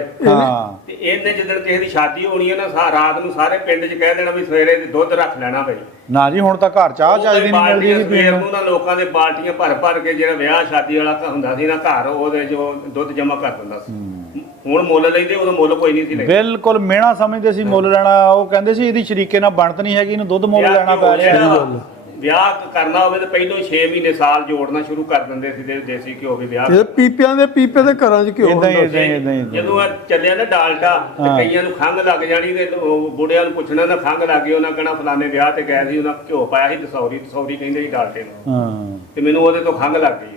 ਤੇ ਇਹਨੇ ਜਦੋਂ ਕਿਸੇ ਦੀ ਸ਼ਾਦੀ ਹੋਣੀ ਹੈ ਨਾ, ਰਾਤ ਨੂੰ ਸਾਰੇ ਪਿੰਡ 'ਚ ਕਹਿ ਦੇਣਾ ਵੀ ਸਵੇਰੇ ਦੁੱਧ ਰੱਖ ਲੈਣਾ ਬਈ। ਨਾ ਜੀ, ਹੁਣ ਤਾਂ ਘਰ ਚਾਹ ਚਾਹੀਦੀ ਨਹੀਂ ਮਿਲਦੀ ਸੀ ਸਵੇਰ ਨੂੰ ਨਾ ਲੋਕਾਂ ਦੇ ਬਾਲਟੀਆਂ ਭਰ ਕੇ, ਜਿਹੜਾ ਵਿਆਹ ਸ਼ਾਦੀ ਵਾਲਾ ਹੁੰਦਾ ਸੀ ਨਾ ਘਰ, ਉਹਦੇ ਜੋ ਦੁੱਧ ਜਮ੍ਹਾਂ ਕਰ ਦਿੰਦਾ ਸੀ। ਹੁਣ ਮੁੱਲ ਲੈਂਦੇ, ਉਦੋਂ ਮੁੱਲ ਕੋਈ ਨਹੀਂ ਸੀ ਲੈਂਦੇ। ਬਿਲਕੁਲ ਮਿਹਣਾ ਸਮਝਦੇ ਸੀ ਮੁੱਲ ਲੈਣਾ। ਉਹ ਕਹਿੰਦੇ ਸੀ ਇਹਦੀ ਸ਼ਰੀਕੇ ਨਾਲ ਬਣਤ ਨਹੀਂ ਹੈਗੀ, ਇਹਨੂੰ ਦੁੱਧ ਮੁੱਲ ਲੈਣਾ ਪੈ ਰਿਹਾ। ਵਿਆਹ ਕਰਨਾ ਹੋਵੇ ਤਾਂ ਪਹਿਲਾਂ 6 ਮਹੀਨੇ ਸਾਲ ਜੋੜਨਾ ਸ਼ੁਰੂ ਕਰ ਦਿੰਦੇ ਸੀ ਦੇਸੀ ਘਿਓ ਵੀ ਵਿਆਹ। ਇਹ ਪੀਪਿਆਂ ਦੇ ਪੀਪੇ ਦੇ ਘਰਾਂ 'ਚ ਘਿਓ ਹੁੰਦਾ ਸੀ। ਜਦੋਂ ਆ ਚੱਲਿਆ ਨਾ ਡਾਲਟਾ, ਤੇ ਕਈਆਂ ਨੂੰ ਖੰਘ ਲੱਗ ਜਾਣੀ, ਤੇ ਬੁੜਿਆਂ ਨੂੰ ਪੁੱਛਣਾ ਨਾ ਖੰਘ ਲੱਗ ਗਈ, ਉਹਨਾਂ ਕਹਿਣਾ ਫਲਾਣੇ ਵਿਆਹ ਤੇ ਗਏ ਸੀ, ਉਹਨਾਂ ਘਿਓ ਪਾਇਆ ਸੀ ਤਸੌਰੀ ਕਹਿੰਦੇ ਸੀ ਡਾਲਟੇ ਨੂੰ, ਤੇ ਮੈਨੂੰ ਉਹਦੇ ਤੋਂ ਖੰਘ ਲੱਗ ਗਈ।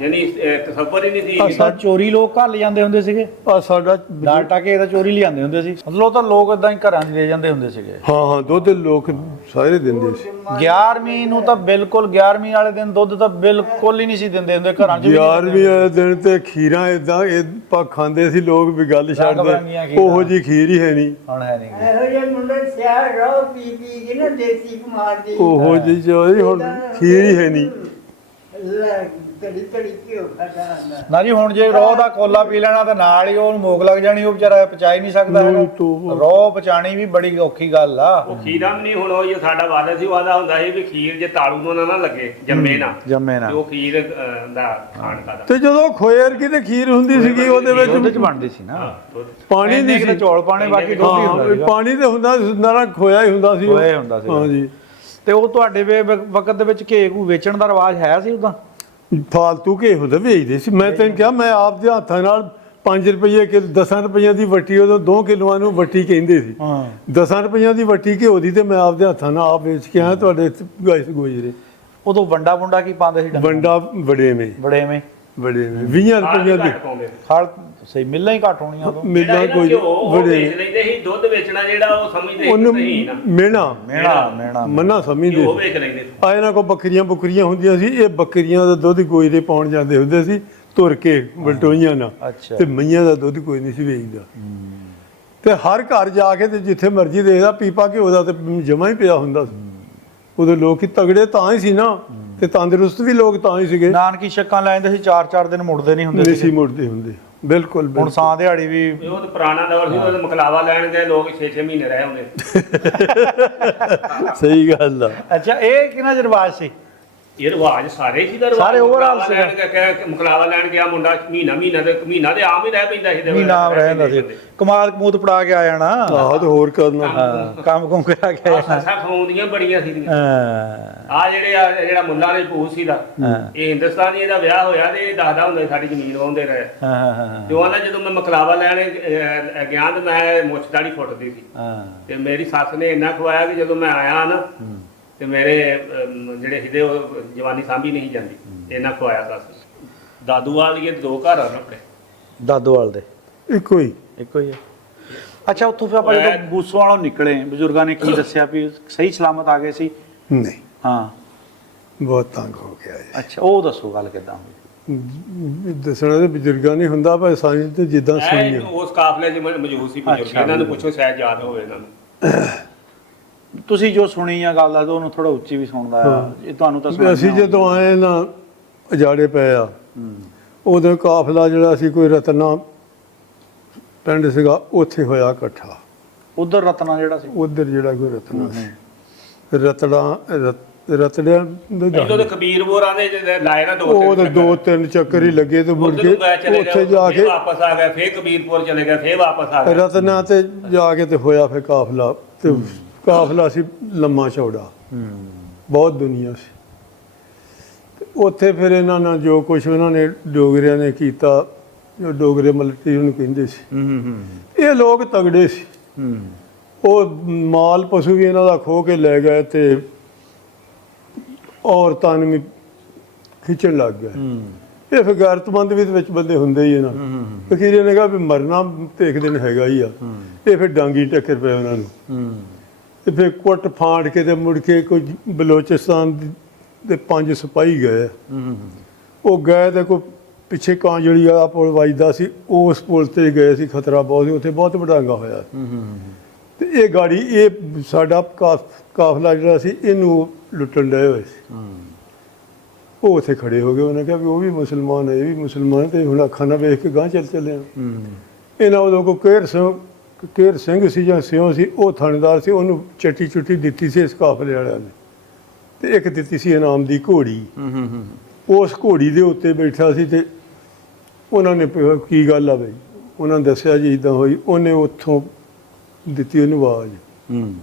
ਯਾਨੀ ਤਸੱਵਰ ਹੀ ਨਹੀਂ ਸੀ। ਅਸਾਂ ਚੋਰੀ ਲੋਕ ਘਰ ਲੈ ਜਾਂਦੇ ਹੁੰਦੇ ਸੀਗੇ। ਸਾਡਾ ਡਾਲਟਾ ਕੇ ਇਹਦਾ ਚੋਰੀ ਲਿਆਂਦੇ ਹੁੰਦੇ ਸੀ, ਮਤਲਬ ਉਹ ਤਾਂ ਲੋਕ ਇਦਾਂ ਹੀ ਘਰਾਂ 'ਚ ਦੇ ਜਾਂਦੇ ਹੁੰਦੇ ਸੀਗੇ। ਹਾਂ, ਦੁੱਧ ਲੋਕ ਸਾਰੇ ਦਿੰਦੇ ਸੀ। 11ਵੀਂ ਨੂੰ ਤਾਂ ਬਿਲਕੁਲ, 11ਵੀਂ ਵਾਲੇ ਦਿਨ ਦੁੱਧ ਤਾਂ ਬਿਲਕੁਲ ਹੀ ਨਹੀਂ ਸੀ ਦਿੰਦੇ ਹੁੰਦੇ ਘਰਾਂ 'ਚ। 11ਵੀਂ ਵਾਲੇ ਦਿਨ ਤੇ ਖੀਰਾਂ ਇਦਾਂ ਖਾਂਦੇ ਸੀ ਲੋਕ ਵੀ ਗੱਲ ਛੱਡਦੇ, ਉਹੋ ਜੀ ਖੀਰ ਹੀ ਹੈ ਨਹੀਂ। ਹੁਣ ਹੈ ਨਹੀਂ। ਇਹੋ ਜਿਹੇ ਮੁੰਡੇ ਸਿਆਰ ਰੋ ਪੀ ਕੇ ਨਾ ਦੇਸੀ ਕੁਮਾਰ ਦੀ, ਉਹੋ ਜੀ ਚੋਰੀ ਹੁਣ ਖੀਰ ਹੀ ਹੈ ਨਹੀਂ। ਤੜੀ ਘਿਓ ਖਾਦਾ ਹੁੰਦਾ ਨਾ ਜੀ, ਹੁਣ ਜੇ ਰੋਹ ਦਾ ਕੋਲਾ ਪੀ ਲੈਣਾ ਤਾਂ ਨਾਲ ਹੀ ਉਹਨੂੰ ਮੋਕ ਲੱਗ ਜਾਣੀ, ਉਹ ਵਿਚਾਰਾ ਪਚਾ ਹੀ ਨਹੀਂ ਸਕਦਾ। ਰੋਹ ਪਚਾਣੀ ਵੀ ਬੜੀ ਔਖੀ ਗੱਲ ਆ। ਉਹ ਖੀਰਾਂ ਵੀ ਨਹੀਂ, ਹੁਣ ਉਹ ਸਾਡਾ ਵਾਦਾ ਸੀ, ਵਾਦਾ ਹੁੰਦਾ ਸੀ ਵੀ ਖੀਰ ਜੇ ਤਾਲੂ ਨੂੰ ਨਾ ਲੱਗੇ, ਜੰਮੇ ਨਾ, ਉਹ ਖੀਰ ਦਾ ਖਾਣ ਦਾ। ਤੇ ਜਦੋਂ ਖੋਏ ਵਰਗੀ ਤੇ ਖੀਰ ਹੁੰਦੀ ਸੀਗੀ, ਉਹਦੇ ਵਿੱਚ ਬਣਦੀ ਸੀ ਨਾ, ਪਾਣੀ ਨਹੀਂ ਸੀ, ਚੌਲ ਪਾਣੇ, ਬਾਕੀ ਦੁੱਧ ਹੀ ਹੁੰਦਾ ਸੀ। ਪਾਣੀ ਤੇ ਹੁੰਦਾ ਨਾ, ਖੋਇਆ ਹੀ ਹੁੰਦਾ ਸੀ। ਹਾਂ ਜੀ। ਤੇ ਉਹ ਤੁਹਾਡੇ ਵਕਤ ਦੇ ਵਿੱਚ ਘੇ ਘੂ ਵੇਚਣ ਦਾ ਰਿਵਾਜ ਹੈ ਸੀ ਉਦਾਂ? ਫਾਲਤੂ ਘੇ ਹੁੰਦੇ ਵੇਚਦੇ ਸੀ। ਮੈਂ ਤੈਨੂੰ ਕਿਹਾ, ਮੈਂ ਆਪ ਦੇ ਹੱਥਾਂ ਨਾਲ 5 ਰੁਪਏ ਕਿਲੋ, 10 ਰੁਪਈਆਂ ਦੀ ਵੱਟੀ, ਉਦੋਂ 2 ਕਿਲੋਆਂ ਨੂੰ ਵੱਟੀ ਕਹਿੰਦੇ ਸੀ। 10 ਰੁਪਈਆਂ ਦੀ ਵੱਟੀ ਘਿਓ ਦੀ, ਤੇ ਮੈਂ ਆਪ ਦੇ ਹੱਥਾਂ ਨਾਲ ਆਪ ਵੇਚ ਕੇ ਆਇਆ ਤੁਹਾਡੇ ਗੋਜਰੇ। ਉਦੋਂ ਵੰਡਾ ਕੀ ਪਾਉਂਦੇ ਸੀ? ਵੰਡਾ ਵੜੇਵੇਂ 20 ਰੁਪਈਆਂ ਦੀ ਖਲ ਸਹੀ ਮਿਲਾਂ ਹੀ ਘੱਟ ਹੋਣੀਆਂ ਉਦੋਂ। ਮਿਲਾਂ ਕੋਈ ਵੇਚ ਲੈਂਦੇ ਸੀ। ਦੁੱਧ ਵੇਚਣਾ ਜਿਹੜਾ ਉਹ ਸਮਝਦੇ ਸੀ ਨਾ, ਮੇਣਾ ਮੰਨਾ ਸਮਝਦੇ ਉਹ ਵੇਚ ਲੈਂਦੇ ਸੀ। ਆ ਇਹਨਾਂ ਕੋਲ ਬੱਕਰੀਆਂ ਹੁੰਦੀਆਂ ਸੀ, ਇਹ ਬੱਕਰੀਆਂ ਦਾ ਦੁੱਧ ਗੋਜਰੇ ਪਾਉਣ ਜਾਂਦੇ ਹੁੰਦੇ ਸੀ ਤੁਰ ਕੇ ਬਲਟੋਈਆਂ ਨਾਲ, ਤੇ ਮਈਆਂ ਦਾ ਦੁੱਧ ਕੋਈ ਨਹੀਂ ਸੀ ਵੇਚਦਾ। ਤੇ ਹਰ ਘਰ ਜਾ ਕੇ ਤੇ ਜਿੱਥੇ ਮਰਜ਼ੀ ਦੇਖਦਾ ਪੀਪਾ ਘਿਓ ਦਾ ਤੇ ਜਮਾ ਹੀ ਪਿਆ ਹੁੰਦਾ ਸੀ। ਉਦੋਂ ਲੋਕ ਤਗੜੇ ਤਾਂ ਹੀ ਸੀ ਨਾ, ਤੇ ਤੰਦਰੁਸਤ ਵੀ ਲੋਕ ਤਾਂ ਹੀ ਸੀਗੇ। ਨਾਨਕੀ ਛੱਕਾਂ ਲੈ ਜਾਂਦੇ ਸੀ, 4-4 ਦਿਨ ਮੁੜਦੇ ਨਹੀਂ ਹੁੰਦੇ ਸੀ। ਮੁੜਦੇ ਹੁੰਦੇ ਬਿਲਕੁਲ। ਹੁਣ ਸਾਂ ਦਿਹਾੜੀ ਵੀ, ਉਹ ਤਾਂ ਪੁਰਾਣਾ ਦੌਰ ਸੀ, ਉਹ ਮਕਲਾਵਾ ਲੈਣ ਗਏ ਲੋਕ 6-6 ਮਹੀਨੇ ਰਹੇ ਹੁੰਦੇ। ਸਹੀ ਗੱਲ ਆ। ਅੱਛਾ, ਇਹ ਕਿਹਨਾਂ ਦਾ ਰਿਵਾਜ ਸੀ? ਇਹ ਰਿਵਾਜ ਸਾਰੇ ਸੀ ਦਾ, ਸਾਰੇ ਓਵਰਆਲ ਸੀ। ਮਕਲਾਵਾ ਲੈਣ ਗਿਆ ਮੁੰਡਾ, ਮਹੀਨਾ ਤੇ ਆਮ ਹੀ ਰਹਿ ਪੈਂਦਾ ਸੀ। ਮਹੀਨਾ ਰਹਿੰਦਾ ਸੀ, ਕਮਾਦ ਕਮੂਦ ਪੜਾ ਕੇ ਆ ਜਾਣਾ, ਤੇ ਹੋਰ ਕਰਨਾ, ਕੰਮ ਕਰਾ ਕੇ ਆ ਜਾਣਾ। ਖਵਾਉਂਦੀਆਂ ਬੜੀਆਂ ਸੀ। ਜਿਹੜਾ ਮੁੱਲਾ ਨੇ ਭੂਤ ਸੀ ਦਾ, ਇਹ ਹਿੰਦੁਸਤਾਨੀ, ਇਹਦਾ ਵਿਆਹ ਹੋਇਆ ਤੇ ਇਹ ਦੱਸਦਾ ਹੁੰਦਾ ਸਾਡੀ ਜ਼ਮੀਨ ਵਾਹੁੰਦੇ ਰਹੇ। ਜੋ ਆਂਦਾ ਜਦੋਂ ਮੈਂ ਮਕਲਾਵਾ ਲੈਣ ਗਿਆ ਤੇ ਮੈਂ ਮੁੱਛ ਦਾੜੀ ਫੁੱਟਦੀ ਸੀ, ਤੇ ਮੇਰੀ ਸੱਸ ਨੇ ਇੰਨਾ ਖਵਾਇਆ ਕਿ ਜਦੋਂ ਮੈਂ ਆਇਆ ਨਾ, ਤੇ ਮੇਰੇ ਜਿਹੜੇ ਹਿੱਦੇ ਉਹ ਜਵਾਨੀ ਸਾਂਭੀ ਨਹੀਂ ਜਾਂਦੀ, ਇਹਨਾਂ ਖਵਾਇਆ ਸੱਸ। ਦਾਦੂਵਾਲ ਇਹ 2 ਘਰ ਹਨ ਆਪਣੇ। ਦਾਦੂਵਾਲ ਦੇ ਇੱਕੋ ਹੀ ਹੈ। ਅੱਛਾ, ਉੱਥੋਂ ਫਿਰ ਆਪਾਂ ਜਦੋਂ ਬੂਸੋਂ ਵਾਲੋਂ ਨਿਕਲੇ, ਬਜ਼ੁਰਗਾਂ ਨੇ ਕੀ ਦੱਸਿਆ ਵੀ ਸਹੀ ਸਲਾਮਤ ਆ ਗਏ ਸੀ? ਨਹੀਂ। ਹਾਂ, ਬਹੁਤ ਤੰਗ ਹੋ ਗਿਆ ਜੀ। ਅੱਛਾ, ਉਹ ਦੱਸੋ ਗੱਲ ਕਿਦਾਂ ਹੋਈ? ਦੱਸਣਾ ਤੇ ਬਜ਼ੁਰਗਾਂ ਨਹੀਂ ਹੁੰਦਾ, ਪਰ ਸਾਈਂ ਤੇ ਜਿੱਦਾਂ ਸੁਣੀਆਂ। ਉਸ ਕਾਫਲੇ 'ਚ ਮੌਜੂਦ ਸੀ ਬਜ਼ੁਰਗ, ਇਹਨਾਂ ਨੂੰ ਪੁੱਛੋ ਸ਼ਾਇਦ ਯਾਦ ਹੋਵੇ ਇਹਨਾਂ ਨੂੰ। ਤੁਸੀਂ ਜੋ ਸੁਣੀ ਆ ਗੱਲ ਆ ਤੇ ਉਹਨੂੰ ਥੋੜਾ ਉੱਚੀ ਵੀ ਸੁਣਦਾ ਆ, ਇਹ ਤੁਹਾਨੂੰ ਤਾਂ ਵੀ ਅਸੀਂ ਜਦੋਂ ਆਏ ਨਾ ਉਜਾੜੇ ਪਏ ਆ, ਉਦੋਂ ਕਾਫਲਾ ਜਿਹੜਾ ਸੀ ਕੋਈ ਰਤਨਾ ਪਿੰਡ ਸੀਗਾ, ਉੱਥੇ ਹੋਇਆ ਇਕੱਠਾ। ਉਧਰ ਰਤਨਾ ਜਿਹੜਾ ਸੀ, ਉਧਰ ਜਿਹੜਾ ਕੋਈ ਰਤਨਾ ਸੀ, ਰਤੜਿਆਂ ਦੇ ਜਦੋਂ ਤੇ ਕਬੀਰ ਬੋਰਾਂ ਦੇ ਲਾਏ ਨਾ ਉਹ ਤਾਂ 2-3 ਚੱਕਰ ਹੀ ਲੱਗੇ ਤੇ ਮੁੜ ਕੇ ਉੱਥੇ ਜਾ ਕੇ ਵਾਪਸ ਆ ਗਏ, ਫੇਰ ਕਬੀਰਪੁਰ ਚਲੇ ਗਏ, ਫੇਰ ਵਾਪਸ ਆ ਗਏ। ਰਤਨਾ ਤੇ ਜਾ ਕੇ ਤੇ ਹੋਇਆ ਫਿਰ ਕਾਫਲਾ, ਤੇ ਕਾਫਲਾ ਸੀ ਲੰਮਾ ਚੌੜਾ, ਬਹੁਤ ਦੁਨੀਆ ਸੀ। ਤੇ ਉੱਥੇ ਫਿਰ ਇਹਨਾਂ ਨਾਲ ਜੋ ਕੁਝ ਉਹਨਾਂ ਨੇ ਡੋਗਰਿਆਂ ਨੇ ਕੀਤਾ, ਜੋ ਡੋਗਰੇ ਮਲਟੀ ਉਹਨੂੰ ਕਹਿੰਦੇ ਸੀ, ਇਹ ਲੋਕ ਤਗੜੇ ਸੀ। ਉਹ ਮਾਲ ਪਸ਼ੂ ਵੀ ਇਹਨਾਂ ਦਾ ਖੋਹ ਕੇ ਲੈ ਗਏ ਤੇ ਔਰਤਾਂ ਨੂੰ ਵੀ ਖਿੱਚਣ ਲੱਗ ਗਏ। ਇਹ ਫਿਰ ਗੈਰਤਮੰਦ ਵੀ ਵਿੱਚ ਬੰਦੇ ਹੁੰਦੇ ਹੀ ਇਹਨਾਂ ਫਕੀਰੇ ਨੇ ਕਿਹਾ ਵੀ ਮਰਨਾ ਤੇ ਇੱਕ ਦਿਨ ਹੈਗਾ ਹੀ ਆ। ਇਹ ਫਿਰ ਡਾਂਗੀ ਟੱਕਰ ਪਏ ਉਹਨਾਂ ਨੂੰ, ਤੇ ਫਿਰ ਕੁੱਟ ਫਾੜ ਕੇ ਤੇ ਮੁੜ ਕੇ ਕੋਈ ਬਲੋਚਿਸਤਾਨ ਦੇ 5 ਸਿਪਾਹੀ ਗਏ। ਉਹ ਗਏ ਤੇ ਕੋਈ ਪਿੱਛੇ ਕਾਂਜਲੀ ਆ ਪੁਲ ਵੱਜਦਾ ਸੀ, ਉਸ ਪੁਲ ਤੇ ਗਏ ਸੀ, ਖਤਰਾ ਬਹੁਤ ਸੀ ਉੱਥੇ, ਬਹੁਤ ਵਡਾਂਗਾ ਹੋਇਆ। ਤੇ ਇਹ ਗਾੜੀ, ਇਹ ਸਾਡਾ ਕਾਫਲਾ ਜਿਹੜਾ ਸੀ, ਇਹਨੂੰ ਲੁੱਟਣ ਡਏ ਹੋਏ ਸੀ। ਉਹ ਉੱਥੇ ਖੜੇ ਹੋ ਗਏ, ਉਹਨੇ ਕਿਹਾ ਵੀ ਉਹ ਵੀ ਮੁਸਲਮਾਨ ਹੈ, ਇਹ ਵੀ ਮੁਸਲਮਾਨ, ਤੇ ਹੁਣ ਅੱਖਾਂ ਨਾਲ ਵੇਖ ਕੇ ਗਾਂਹ ਚੱਲੇ ਆ। ਇਹਨਾਂ ਉਦੋਂ ਕੋ ਕੇਰ ਸਿੰਘ ਸੀ ਜਾਂ ਸਿਉਂ ਸੀ, ਉਹ ਥਾਣੇਦਾਰ ਸੀ, ਉਹਨੂੰ ਚੱਟੀ ਚੁੱਟੀ ਦਿੱਤੀ ਸੀ ਇਸ ਕਾਫਲੇ ਵਾਲਿਆਂ ਨੇ, ਤੇ ਇੱਕ ਦਿੱਤੀ ਸੀ ਇਨਾਮ ਦੀ ਘੋੜੀ। ਉਸ ਘੋੜੀ ਦੇ ਉੱਤੇ ਬੈਠਾ ਸੀ, ਤੇ ਉਹਨਾਂ ਨੇ ਕੀ ਗੱਲ ਆ ਬਈ, ਉਹਨਾਂ ਨੇ ਦੱਸਿਆ ਜੀ ਇੱਦਾਂ ਹੋਈ। ਉਹਨੇ ਉੱਥੋਂ ਦਿੱਤੀ ਉਹਨੂੰ ਆਵਾਜ਼,